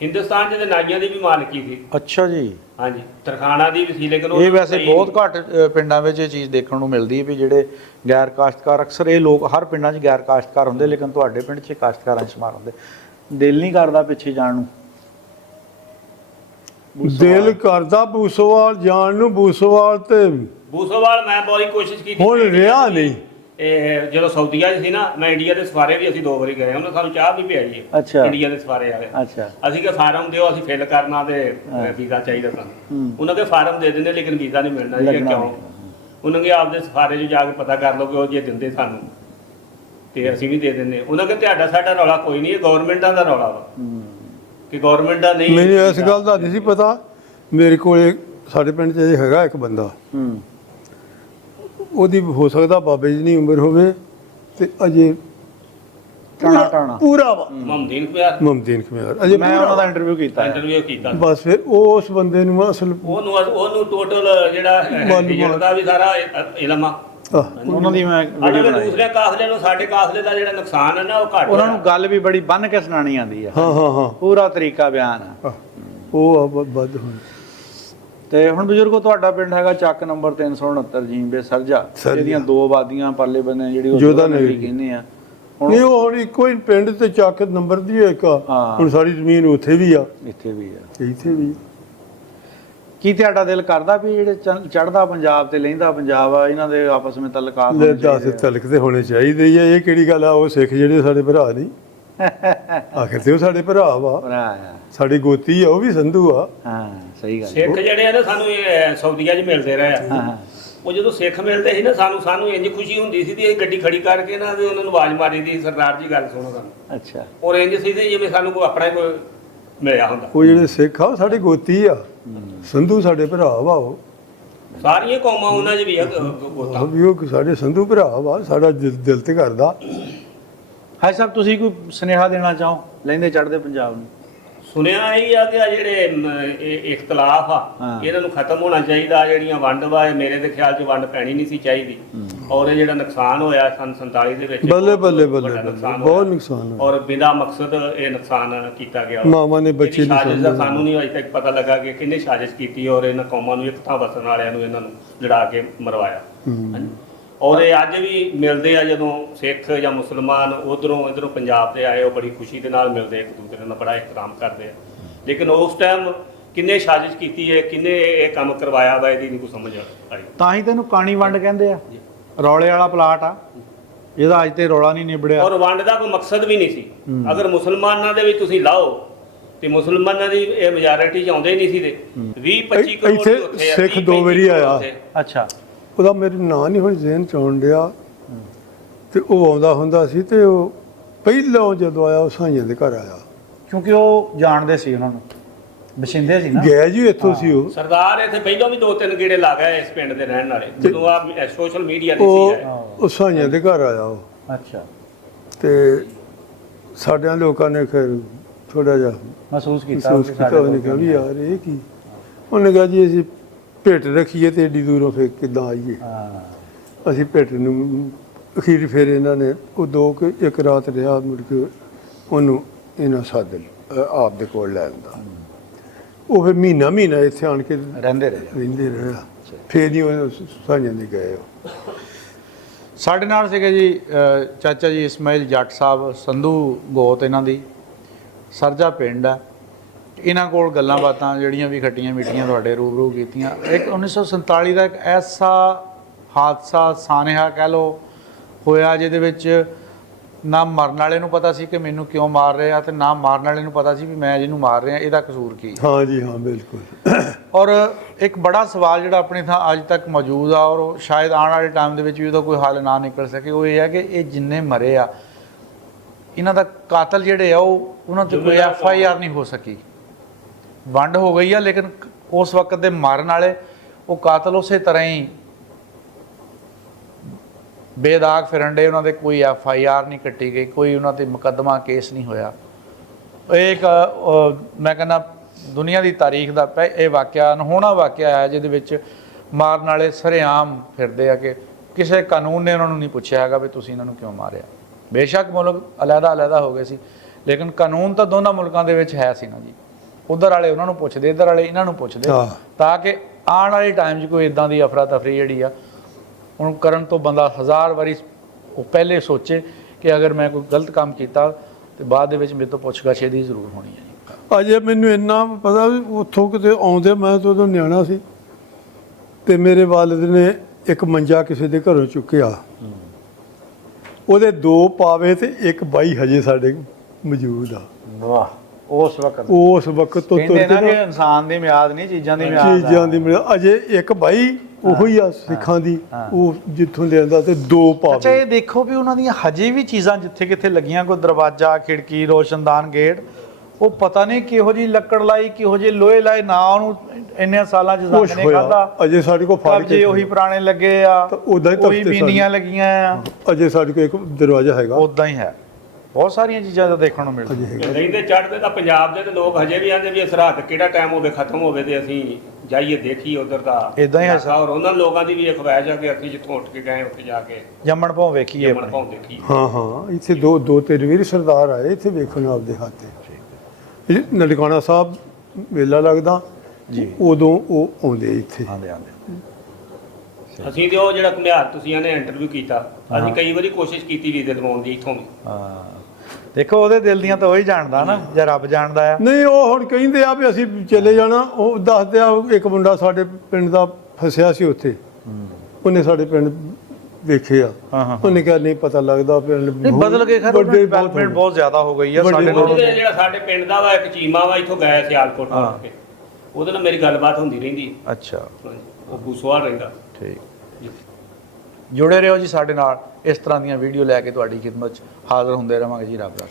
ਹਿੰਦੁਸਤਾਨ 'ਚ ਤੇ ਨਾਈਆਂ ਦੀ ਵੀ ਮਾਲਕੀ ਸੀ। ਅੱਛਾ ਜੀ। ਹਾਂਜੀ, ਤਰਖਾਣਾ ਦੀ ਵੀ ਸੀ, ਲੇਕਿਨ ਇਹ ਵੈਸੇ ਬਹੁਤ ਘੱਟ ਪਿੰਡਾਂ ਵਿੱਚ ਇਹ ਚੀਜ਼ ਦੇਖਣ ਨੂੰ ਮਿਲਦੀ ਹੈ ਵੀ ਜਿਹੜੇ ਗੈਰ ਕਾਸ਼ਤਕਾਰ, ਅਕਸਰ ਇਹ ਲੋਕ ਹਰ ਪਿੰਡਾਂ 'ਚ ਗੈਰ ਕਾਸ਼ਤਕਾਰ ਹੁੰਦੇ, ਲੇਕਿਨ ਤੁਹਾਡੇ ਪਿੰਡ 'ਚ ਕਾਸ਼ਤਕਾਰਾਂ 'ਚ ਸ਼ੁਮਾਰ ਹੁੰਦੇ। ਦਿਲ ਨਹੀਂ ਕਰਦਾ ਪਿੱਛੇ ਜਾਣ ਨੂੰ? ਦਿਲ ਕਰਦਾ ਬੂਸੋਵਾਲ ਜਾਣ ਨੂੰ। ਬੂਸੋਵਾਲ ਤੇ ਬੂਸੋਵਾਲ ਮੈਂ ਬੜੀ ਕੋਸ਼ਿਸ਼ ਕੀਤੀ, ਹੁਣ ਰਿਹਾ ਨਹੀਂ। ਇਹ ਜਦੋਂ ਸਾਊਦੀਆ 'ਚ ਸੀ ਨਾ, ਮੈਂ ਇੰਡੀਆ ਦੇ ਸਫਾਰੇ ਵੀ ਅਸੀਂ 2 ਵਾਰੀ ਗਏ, ਉਹਨਾਂ ਸਾਨੂੰ ਚਾਹ ਵੀ ਪਿਆਈ ਹੈ। ਅੱਛਾ। ਇੰਡੀਆ ਦੇ ਸਫਾਰੇ ਵਾਲੇ, ਅੱਛਾ। ਅਸੀਂ ਕਿ ਫਾਰਮ ਦਿਓ, ਅਸੀਂ ਫਿਲ ਕਰਨਾ ਤੇ ਵੀਜ਼ਾ ਚਾਹੀਦਾ ਸਾਨੂੰ। ਉਹਨਾਂ ਦੇ ਫਾਰਮ ਦੇ ਦਿੰਦੇ, ਲੇਕਿਨ ਵੀਜ਼ਾ ਨਹੀਂ ਮਿਲਣਾ ਜੀ। ਕਿਉਂ? ਉਹਨਾਂ ਨੇ ਆਪਦੇ ਸਫਾਰੇ 'ਚ ਜਾ ਕੇ ਪਤਾ ਕਰ ਲਓ ਕਿ ਉਹ ਜੇ ਦਿੰਦੇ ਸਾਨੂੰ ਤੇ ਅਸੀਂ ਵੀ ਦੇ ਦਿੰਦੇ। ਉਹਨਾਂ ਕਹਿੰਦੇ ਤੁਹਾਡਾ ਸਾਡਾ ਰੌਲਾ ਕੋਈ ਨਹੀਂ, ਇਹ ਗਵਰਨਮੈਂਟਾਂ ਦਾ ਰੌਲਾ ਵਾ ਕਿ ਗਵਰਨਮੈਂਟ ਦਾ ਨਹੀਂ। ਮੈਨੂੰ ਇਸ ਗੱਲ ਦਾ ਨਹੀਂ ਸੀ ਪਤਾ। ਮੇਰੇ ਕੋਲੇ ਸਾਡੇ ਪਿੰਡ 'ਚ ਇਹ ਹੈਗਾ ਇੱਕ ਬੰਦਾ, ਉਹਦੀ ਹੋ ਸਕਦਾ ਬਾਬੇ ਜੀ ਦੀ ਉਮਰ ਹੋਵੇ ਤੇ ਅਜੇ ਪੂਰਾ ਵਾ ਮਮਦੀਨ ਪਿਆਰ, ਮਮਦੀਨ ਖਮਿਆਰ ਅਜੇ ਮੈਂ ਉਹਨਾਂ ਦਾ ਇੰਟਰਵਿਊ ਕੀਤਾ। ਇੰਟਰਵਿਊ ਕੀਤਾ। ਬਸ ਫਿਰ ਉਸ ਬੰਦੇ ਨੂੰ ਅਸਲ ਉਹਨੂੰ ਟੋਟਲ ਜਿਹੜਾ ਹਿਜਰਤ ਦਾ ਵੀ ਸਾਰਾ ਇਲਮ ਆ। ਉਹਨਾਂ ਦੀ ਮੈਂ ਵੀਡੀਓ ਅਗਰ ਬਣਾਈ। ਦੂਸਰੇ ਕਾਫਲੇ ਨੂੰ ਸਾਡੇ ਕਾਫਲੇ ਦਾ ਜਿਹੜਾ ਨੁਕਸਾਨ ਹੈ ਨਾ, ਉਹ ਘੱਟ ਉਹਨਾਂ ਨੂੰ ਗੱਲ ਵੀ ਬੜੀ ਬੰਨ ਕੇ ਸੁਣਾਣੀ ਆਉਂਦੀ ਆ। ਹਾਂ ਹਾਂ ਹਾਂ ਪੂਰਾ ਤਰੀਕਾ ਬਿਆਨ ਆ। ਉਹ ਆ ਵੱਧ ਹੁਣ। ਤੇ ਹੁਣ ਬਜ਼ੁਰਗੋ ਤੁਹਾਡਾ ਪਿੰਡ ਹੈਗਾ ਚੱਕ ਨੰਬਰ 369 ਜੀਂਬੇ ਸਰਜਾ। ਇਹਦੀਆਂ 2 ਆਬਾਦੀਆਂ ਪਰਲੇ ਬੰਨੇ ਜਿਹੜੀ ਉਹ ਜੋਧਾ ਨਗਰੀ ਨਗਰੀ ਕਹਿੰਦੇ ਆ। ਨਹੀਂ ਉਹ ਹੁਣ ਇੱਕੋ ਹੀ ਪਿੰਡ ਤੇ ਚੱਕ ਨੰਬਰ ਦੀ ਇੱਕ ਆ। ਹਾਂ। ਹੁਣ ਸਾਡੀ ਜ਼ਮੀਨ ਉੱਥੇ ਵੀ ਆ, ਇੱਥੇ ਵੀ ਆ। ਇੱਥੇ ਵੀ। ਕੀ ਤੁਹਾਡਾ ਦਿਲ ਕਰਦਾ ਵੀ ਜਿਹੜੇ ਚੜ੍ਹਦਾ ਪੰਜਾਬ ਤੇ ਲਹਿੰਦਾ ਪੰਜਾਬ ਆ, ਇਹਨਾਂ ਦੇ ਆਪਸ ਵਿੱਚ ਤਲਕਾਤ ਲੈ ਹੋਣੇ ਦੱਸ ਚਾਹੀਦੇ ਆ? ਤਲਕ ਤੇ ਹੋਣੇ ਚਾਹੀਦੇ ਹੀ ਆ। ਇਹ ਕਿਹੜੀ ਗੱਲ ਆ? ਉਹ ਸਿੱਖ ਜਿਹੜੇ ਸਾਡੇ ਭਰਾ ਨਹੀਂ, ਆਖਿਰ ਤੇ ਉਹ ਸਾਡੇ ਭਰਾ ਵਾ, ਭਰਾ ਆ। ਸਾਡੀ ਗੋਤੀ ਆ, ਉਹ ਵੀ ਸੰਧੂ ਆ। ਹਾਂ ਸਹੀ ਗੱਲ। ਸਿੱਖ ਜਿਹੜੇ ਆ ਨਾ, ਸਾਨੂੰ ਇਹ ਸਾਊਦੀਆ 'ਚ ਮਿਲਦੇ ਰਹੇ ਆ। ਹਾਂ ਉਹ ਜਦੋਂ ਸਿੱਖ ਮਿਲਦੇ ਸੀ ਨਾ, ਸਾਨੂੰ ਇੰਜ ਖੁਸ਼ੀ ਹੁੰਦੀ ਸੀ ਕਿ ਇਹ ਗੱਡੀ ਖੜੀ ਕਰਕੇ ਨਾ ਤੇ ਉਹਨਾਂ ਨੂੰ ਆਵਾਜ਼ ਮਾਰੀ ਦੀ, ਸਰਦਾਰ ਜੀ ਗੱਲ ਸੁਣੋ ਸਾਨੂੰ। ਅੱਛਾ। ਔਰ ਇੰਜ ਸੀ ਤੇ ਜਿਵੇਂ ਸਾਨੂੰ ਕੋਈ ਆਪਣਾ ਕੋਈ ਮਿਲਿਆ ਹੁੰਦਾ। ਉਹ ਜਿਹੜੇ ਸਿੱਖ ਆ ਉਹ ਸਾਡੀ ਗੋਤੀ ਆ, ਸੰਧੂ ਸਾਡੇ ਭਰਾ ਵਾ। ਉਹ ਸਾਰੀਆਂ ਕੌਮਾਂ ਉਹਨਾਂ 'ਚ ਵੀ ਆ ਗੋਤਾ। ਵੀ ਉਹ ਸਾਡੇ ਸੰਧੂ ਭਰਾ ਵਾ, ਸਾਡਾ ਦਿਲ ਤੇ ਕਰਦਾ। ਹਾਈ ਸਾਹਿਬ ਤੁਸੀਂ ਕੋਈ ਸੁਨੇਹਾ ਦੇਣਾ ਚਾਹੋ ਲਹਿੰਦੇ ਚੜ੍ਹਦੇ ਪੰਜਾਬ ਨੂੰ? ਸੁਣਿਆ ਇਹ ਆ ਕਿ ਆ ਜਿਹੜੇ ਇਹ ਇਖਤਲਾਫ ਆ, ਇਹਨਾਂ ਨੂੰ ਖਤਮ ਹੋਣਾ ਚਾਹੀਦਾ। ਜਿਹੜੀਆਂ ਵੰਡ ਵਾ, ਮੇਰੇ ਦੇ ਖਿਆਲ 'ਚ ਵੰਡ ਪੈਣੀ ਨਹੀਂ ਸੀ ਚਾਹੀਦੀ। ਔਰ ਇਹ ਜਿਹੜਾ ਨੁਕਸਾਨ ਹੋਇਆ ਸਨ 47 ਦੇ ਵਿੱਚ, ਬੱਲੇ ਬੱਲੇ ਬੱਲੇ ਵੱਡਾ ਨੁਕਸਾਨ ਬਹੁਤ ਹੋਇਆ। ਨੁਕਸਾਨ ਹੋਇਆ। ਔਰ ਬਿਨਾਂ ਮਕਸਦ ਇਹ ਨੁਕਸਾਨ ਕੀਤਾ ਗਿਆ। ਮਾਵਾਂ ਨੇ ਬੱਚੇ ਇਹਦੀ ਨੂੰ ਸਾਜ਼ਿਸ਼ ਦਾ ਸਮਝਿਆ। ਸਾਨੂੰ ਨਹੀਂ ਅਜੇ ਤੱਕ ਪਤਾ ਲੱਗਾ ਕਿ ਕਿਹਨੇ ਸਾਜ਼ਿਸ਼ ਕੀਤੀ ਔਰ ਇਹਨਾਂ ਕੌਮਾਂ ਨੂੰ ਇੱਕ ਥਾਂ ਵਸਣ ਵਾਲਿਆਂ ਨੂੰ ਇਹਨਾਂ ਨੂੰ ਲੜਾ ਕੇ ਮਰਵਾਇਆ। ਹਾਂਜੀ। ਔਰ ਇਹ ਅੱਜ ਵੀ ਮਿਲਦੇ ਆ, ਜਦੋਂ ਸਿੱਖ ਜਾਂ ਮੁਸਲਮਾਨ ਉਧਰੋਂ ਇਧਰੋਂ ਪੰਜਾਬ ਦੇ ਆਏ, ਉਹ ਬੜੀ ਖੁਸ਼ੀ ਦੇ ਨਾਲ ਮਿਲਦੇ, ਇੱਕ ਦੂਸਰੇ ਨਾਲ ਬੜਾ ਇhtਰਾਮ ਕਰਦੇ ਆ। ਲੇਕਿਨ ਉਸ ਟਾਈਮ ਕਿੰਨੇ ਸਾਜ਼ਿਸ਼ ਕੀਤੀ ਹੈ, ਕਿੰਨੇ ਇਹ ਕੰਮ ਕਰਵਾਇਆ ਵਾ, ਇਹਦੀ ਨਹੀਂ ਕੋਈ ਸਮਝ ਆਈ। ਤਾਂ ਹੀ ਤੈਨੂੰ ਕਾਣੀ ਵੰਡ ਕਹਿੰਦੇ ਆ। ਰੌਲੇ ਵਾਲਾ ਪਲਾਟ ਆ ਜਿਹਦਾ ਅੱਜ ਤੇ ਰੌਲਾ ਨਹੀਂ ਨਿਬੜਿਆ। ਔਰ ਵੰਡ ਦਾ ਕੋਈ ਮਕਸਦ ਵੀ ਨਹੀਂ ਸੀ। ਅਗਰ ਮੁਸਲਮਾਨਾਂ ਦੇ ਵਿੱਚ ਤੁਸੀਂ ਲਾਓ ਤੇ ਮੁਸਲਮਾਨਾਂ ਦੀ ਇਹ ਮੈਜੋਰਿਟੀ ਚ ਆਉਂਦੇ ਨਹੀਂ ਸੀ ਤੇ 20-25 ਕਰੋੜ ਇੱਥੇ ਉੱਥੇ ਆ, ਸਿੱਖ 20-25 ਦੋ ਵਾਰੀ ਕਰੋੜ ਆਇਆ। ਉੱਥੇ। ਅੱਛਾ। ਉਹਦਾ ਮੇਰੇ ਨਾਂ ਨਹੀਂ ਹੁਣ ਜ਼ਿਹਨ ਚ ਆਉਣ ਡਿਆ। ਤੇ ਉਹ ਆਉਂਦਾ ਹੁੰਦਾ ਸੀ ਤੇ ਉਹ ਪਹਿਲਾਂ ਜਦੋਂ ਆਇਆ ਉਹ ਸਾਈਆਂ ਦੇ ਘਰ ਆਇਆ। ਕਿਉਂਕਿ ਉਹ ਜਾਣਦੇ ਸੀ ਉਹਨਾਂ ਨੂੰ, ਬਸਿੰਦੇ ਸੀ ਨਾ। ਗਏ ਜੀ ਇੱਥੋਂ ਸੀ ਉਹ। ਸਰਦਾਰ ਇੱਥੇ ਪਹਿਲਾਂ ਵੀ 2-3 ਗੇੜੇ ਲਾ ਗਏ ਇਸ ਪਿੰਡ ਦੇ ਰਹਿਣ ਵਾਲੇ, ਜਦੋਂ ਆ ਸੋਸ਼ਲ ਮੀਡੀਆ ਨਹੀਂ ਸੀ ਆਇਆ। ਉਹ ਸਾਈਆਂ ਦੇ ਘਰ ਆਇਆ ਉਹ, ਅੱਛਾ, ਤੇ ਸਾਡਿਆਂ ਲੋਕਾਂ ਨੇ ਫਿਰ ਥੋੜਾ ਜਿਹਾ ਮਹਿਸੂਸ ਕੀਤਾ ਮਹਿਸੂਸ ਕੀਤਾ। ਉਹਨੇ ਕਿਹਾ ਵੀ ਯਾਰ ਇਹ ਕੀ, ਉਹਨੇ ਕਿਹਾ ਜੀ ਅਸੀਂ ਭੇਟ ਰੱਖੀਏ ਤੇ ਏਡੀ ਦੂਰੋਂ ਫਿਰ ਕਿੱਦਾਂ ਆਈਏ। ਹਾਂ, ਅਸੀਂ ਭੇਟ ਨੂੰ ਅਖੀਰ ਫਿਰ ਇਹਨਾਂ ਨੇ ਉਹ ਇੱਕ ਰਾਤ ਰਿਹਾ, ਮੁੜ ਕੇ ਉਹਨੂੰ ਇਹਨਾਂ ਸੱਦ ਆਪ ਦੇ ਕੋਲ ਲੈ ਆਂਦਾ। ਉਹ ਫਿਰ ਮਹੀਨਾ ਇੱਥੇ ਆਣ ਕੇ ਰਹਿੰਦੇ ਰਿਹਾ, ਫਿਰ ਹੀ ਉਹ ਸਾਂਝਾਂ ਦੇ ਗਏ ਉਹ। ਸਾਡੇ ਨਾਲ ਸੀਗੇ ਜੀ ਚਾਚਾ ਜੀ ਇਸਮਾਈਲ ਜੱਟ ਸਾਹਿਬ, ਸੰਧੂ ਗੋਤ ਇਹਨਾਂ ਦੀ, ਸਰਜਾ ਪਿੰਡ ਆ। ਇਹਨਾਂ ਕੋਲ ਗੱਲਾਂ ਬਾਤਾਂ ਜਿਹੜੀਆਂ ਵੀ ਖੱਟੀਆਂ ਮਿੱਠੀਆਂ ਤੁਹਾਡੇ ਰੂਬਰੂ ਕੀਤੀਆਂ। ਇੱਕ 1947 ਦਾ ਇੱਕ ਐਸਾ ਹਾਦਸਾ ਸਾਨੇਹਾ ਕਹਿ ਲਓ ਹੋਇਆ, ਜਿਹਦੇ ਵਿੱਚ ਨਾ ਮਰਨ ਵਾਲੇ ਨੂੰ ਪਤਾ ਸੀ ਕਿ ਮੈਨੂੰ ਕਿਉਂ ਮਾਰ ਰਹੇ ਆ, ਤੇ ਨਾ ਮਾਰਨ ਵਾਲੇ ਨੂੰ ਪਤਾ ਸੀ ਵੀ ਮੈਂ ਜਿਹਨੂੰ ਮਾਰ ਰਿਹਾ ਇਹਦਾ ਕਸੂਰ ਕੀ। ਹਾਂ ਜੀ ਹਾਂ, ਬਿਲਕੁਲ। ਔਰ ਇੱਕ ਬੜਾ ਸਵਾਲ ਜਿਹੜਾ ਆਪਣੀ ਥਾਂ ਅੱਜ ਤੱਕ ਮੌਜੂਦ ਆ, ਔਰ ਸ਼ਾਇਦ ਆਉਣ ਵਾਲੇ ਟਾਈਮ ਦੇ ਵਿੱਚ ਵੀ ਉਹਦਾ ਕੋਈ ਹੱਲ ਨਾ ਨਿਕਲ ਸਕੇ, ਉਹ ਇਹ ਹੈ ਕਿ ਇਹ ਜਿੰਨੇ ਮਰੇ ਆ, ਇਹਨਾਂ ਦਾ ਕਾਤਲ ਜਿਹੜੇ ਆ ਉਹਨਾਂ ਤੇ ਕੋਈ FIR ਨਹੀਂ ਹੋ ਸਕੀ। ਵੰਡ ਹੋ ਗਈ ਆ, ਲੇਕਿਨ ਉਸ ਵਕਤ ਦੇ ਮਾਰਨ ਵਾਲੇ ਉਹ ਕਾਤਲ ਉਸੇ ਤਰ੍ਹਾਂ ਹੀ ਬੇਦਾਗ ਫਿਰਨ ਡੇ, ਉਹਨਾਂ ਦੇ ਕੋਈ FIR ਨਹੀਂ ਕੱਟੀ ਗਈ, ਕੋਈ ਉਹਨਾਂ ਤੇ ਮੁਕੱਦਮਾ ਕੇਸ ਨਹੀਂ ਹੋਇਆ। ਇਹ ਇੱਕ ਮੈਂ ਕਹਿੰਦਾ ਦੁਨੀਆ ਦੀ ਤਾਰੀਖ ਦਾ ਇਹ ਵਾਕਿਆ, ਅਨਹੋਣਾ ਵਾਕਿਆ ਹੈ, ਜਿਹਦੇ ਵਿੱਚ ਮਾਰਨ ਵਾਲੇ ਸਰੇਆਮ ਫਿਰਦੇ ਆ ਕਿ ਕਿਸੇ ਕਾਨੂੰਨ ਨੇ ਉਹਨਾਂ ਨੂੰ ਨਹੀਂ ਪੁੱਛਿਆ ਹੈਗਾ ਵੀ ਤੁਸੀਂ ਇਹਨਾਂ ਨੂੰ ਕਿਉਂ ਮਾਰਿਆ। ਬੇਸ਼ੱਕ ਮੁਲਕ ਅਲੱਗ ਹੋ ਗਏ ਸੀ, ਲੇਕਿਨ ਕਾਨੂੰਨ ਤਾਂ ਦੋਨਾਂ ਮੁਲਕਾਂ ਦੇ ਵਿੱਚ ਹੈ ਸੀ ਨਾ ਜੀ। ਉਧਰ ਵਾਲੇ ਉਹਨਾਂ ਨੂੰ ਪੁੱਛਦੇ, ਇੱਧਰ ਵਾਲੇ ਇਹਨਾਂ ਨੂੰ ਪੁੱਛਦੇ, ਤਾਂ ਕਿ ਆਉਣ ਵਾਲੇ ਟਾਈਮ 'ਚ ਕੋਈ ਇੱਦਾਂ ਦੀ ਅਫਰਾ ਤਫਰੀ ਜਿਹੜੀ ਆ ਉਹਨੂੰ ਕਰਨ ਤੋਂ ਬੰਦਾ 1000 ਵਾਰੀ ਉਹ ਪਹਿਲੇ ਸੋਚੇ ਕਿ ਅਗਰ ਮੈਂ ਕੋਈ ਗਲਤ ਕੰਮ ਕੀਤਾ ਤੇ ਬਾਅਦ ਦੇ ਵਿੱਚ ਮੇਰੇ ਤੋਂ ਪੁੱਛਗਛ ਇਹਦੀ ਜ਼ਰੂਰ ਹੋਣੀ ਹੈ ਜੀ। ਅਜੇ ਮੈਨੂੰ ਇੰਨਾ ਪਤਾ ਵੀ ਉੱਥੋਂ ਕਿਤੇ ਆਉਂਦੇ, ਮੈਂ ਤਾਂ ਉਦੋਂ ਨਿਆਣਾ ਸੀ, ਤੇ ਮੇਰੇ ਵਾਲਿਦ ਨੇ ਇੱਕ ਮੰਜਾ ਕਿਸੇ ਦੇ ਘਰੋਂ ਚੁੱਕਿਆ, ਉਹਦੇ 2 ਪਾਵੇ ਤੇ ਇੱਕ ਬਾਈ ਹਜੇ ਸਾਡੇ ਮੌਜੂਦ ਆ। ਵਾਹ, ਉਸ ਵਕਤ ਤੋਂ ਕਹਿੰਦੇ ਨਾ ਕਿ ਇਨਸਾਨ ਦੀ ਮਿਆਦ ਨਹੀਂ, ਚੀਜ਼ਾਂ ਦੀ ਮਿਆਦ। ਚੀਜ਼ਾਂ ਦੀ ਮਿਆਦ। ਅਜੇ ਇੱਕ ਬਾਈ ਉਹੀ ਆ ਸਿੱਖਾਂ ਦੀ, ਉਹ ਜਿੱਥੋਂ ਲਿਆਂਦਾ, ਤੇ 2 ਪਾਵੇ। ਅੱਛਾ, ਇਹ ਦੇਖੋ ਵੀ ਉਹਨਾਂ ਦੀਆਂ ਹਜੇ ਵੀ ਚੀਜ਼ਾਂ ਜਿੱਥੇ ਕਿੱਥੇ ਲੱਗੀਆਂ, ਕੋਈ ਦਰਵਾਜ਼ਾ, ਖਿੜਕੀ, ਰੋਸ਼ਨਦਾਨ, ਗੇਟ, ਉਹ ਪਤਾ ਨਹੀਂ ਕਿਹੋ ਜੀ ਲੱਕੜ ਲਾਈ, ਕਿਹੋ ਜਿਹੇ ਲੋਹੇ ਲਾਏ, ਨਾ ਉਹਨੂੰ ਇੰਨੇ ਸਾਲਾਂ 'ਚ ਜ਼ੰਗ ਨੇ ਖਾਧਾ। ਅਜੇ ਸਾਡੇ ਕੋਲ ਫੜ ਕੇ ਉਹੀ ਪੁਰਾਣੇ ਲੱਗੇ ਆ, ਉਹੀ ਬੀਨੀਆਂ ਲੱਗੀਆਂ ਆ। ਅਜੇ ਸਾਡੇ ਕੋਲ ਇੱਕ ਦਰਵਾਜ਼ਾ ਹੈਗਾ, ਉਦਾਂ ਹੀ ਹੈ। ਬਹੁਤ ਸਾਰੀਆਂ ਚੀਜ਼ਾਂ ਦਾ ਦੇਖਣ ਨੂੰ ਮਿਲਦੀਆਂ। ਰਹਿੰਦੇ ਚੜ੍ਹਦੇ ਤਾਂ ਪੰਜਾਬ ਦੇ ਤੇ ਲੋਕ ਹਜੇ ਵੀ ਆਂਦੇ ਵੀ ਇਹ ਸਰਹੱਦ ਕਿਹੜਾ ਟਾਈਮ ਹੋਵੇ ਖਤਮ ਹੋਵੇ ਤੇ ਅਸੀਂ ਜਾਈਏ ਦੇਖੀਏ ਉਧਰ ਦਾ। ਇਦਾਂ ਹੀ ਹੈ। ਔਰ ਉਹਨਾਂ ਲੋਕਾਂ ਦੀ ਵੀ ਇਹ ਖਵਾਇਸ਼ ਆ ਕਿ ਅਸੀਂ ਜਿੱਥੋਂ ਉੱਠ ਕੇ ਗਏ ਉੱਥੇ ਜਾ ਕੇ ਜੰਮਣ ਭਾਉ ਵੇਖੀਏ, ਜੰਮਣ ਭਾਉ ਦੇਖੀਏ। ਹਾਂ, ਇੱਥੇ ਦੋ ਤਿੰਨ ਵੀਰ ਸਰਦਾਰ ਆਏ ਇੱਥੇ ਵੇਖਣ ਆਪਦੇ ਹੱਥੇ। ਨਨਕਾਣਾ ਸਾਹਿਬ ਮੇਲਾ ਲੱਗਦਾ ਜੀ, ਉਦੋਂ ਉਹ ਆਉਂਦੇ ਇੱਥੇ। ਅਸੀਂ ਤੇ ਉਹ ਜਿਹੜਾ ਘੁਮਿਆਰ ਤੁਸੀਂ ਇਹਨੇ ਇੰਟਰਵਿਊ ਕੀਤਾ, ਅਸੀਂ ਕਈ ਵਾਰੀ ਕੋਸ਼ਿਸ਼ ਕੀਤੀ ਵੀਜ਼ੇ ਲਵਾਉਣ ਦੀ ਇੱਥੋਂ ਵੀ। ਹਾਂ, ਦੇਖੋ ਉਹਦੇ ਦਿਲ ਦੀਆਂ ਤਾਂ ਉਹੀ ਜਾਣਦਾ ਨਾ, ਜਾਂ ਰੱਬ ਜਾਣਦਾ ਆ। ਨਹੀਂ, ਉਹ ਹੁਣ ਕਹਿੰਦੇ ਆ ਵੀ ਅਸੀਂ ਚਲੇ ਜਾਣਾ। ਉਹ ਦੱਸਦੇ ਆ, ਇੱਕ ਮੁੰਡਾ ਸਾਡੇ ਪਿੰਡ ਦਾ ਫਸਿਆ ਸੀ ਉੱਥੇ, ਉਹਨੇ ਸਾਡੇ ਪਿੰਡ ਵੇਖੇ ਆ, ਉਹਨੇ ਕਿਹਾ ਨਹੀਂ ਪਤਾ ਲੱਗਦਾ ਪਿੰਡ ਬਦਲ ਕੇ ਡਿਵੈਲਪਮੈਂਟ ਬਹੁਤ ਜ਼ਿਆਦਾ ਹੋ ਗਈ ਆ ਸਾਡੇ ਕੋਲ। ਜਿਹੜਾ ਸਾਡੇ ਪਿੰਡ ਦਾ ਵਾ ਇੱਕ ਚੀਮਾ ਵਾ, ਇੱਥੋਂ ਗਿਆ ਸਿਆਲਕੋਟ ਤੋਂ ਕੇ, ਉਹਦੇ ਨਾਲ ਮੇਰੀ ਗੱਲਬਾਤ ਹੁੰਦੀ ਰਹਿੰਦੀ। ਅੱਛਾ, ਉਹ ਬੂਸਵਾਲ ਰਹਿੰਦਾ। ਠੀਕ, ਜੁੜੇ ਰਹੋ ਜੀ ਸਾਡੇ ਨਾਲ। ਇਸ ਤਰ੍ਹਾਂ ਦੀਆਂ ਵੀਡੀਓ ਲੈ ਕੇ ਤੁਹਾਡੀ ਖਿਦਮਤ 'ਚ ਹਾਜ਼ਰ ਹੁੰਦੇ ਰਹਾਂਗੇ ਜੀ। ਰੱਬ ਰੱਖਾ।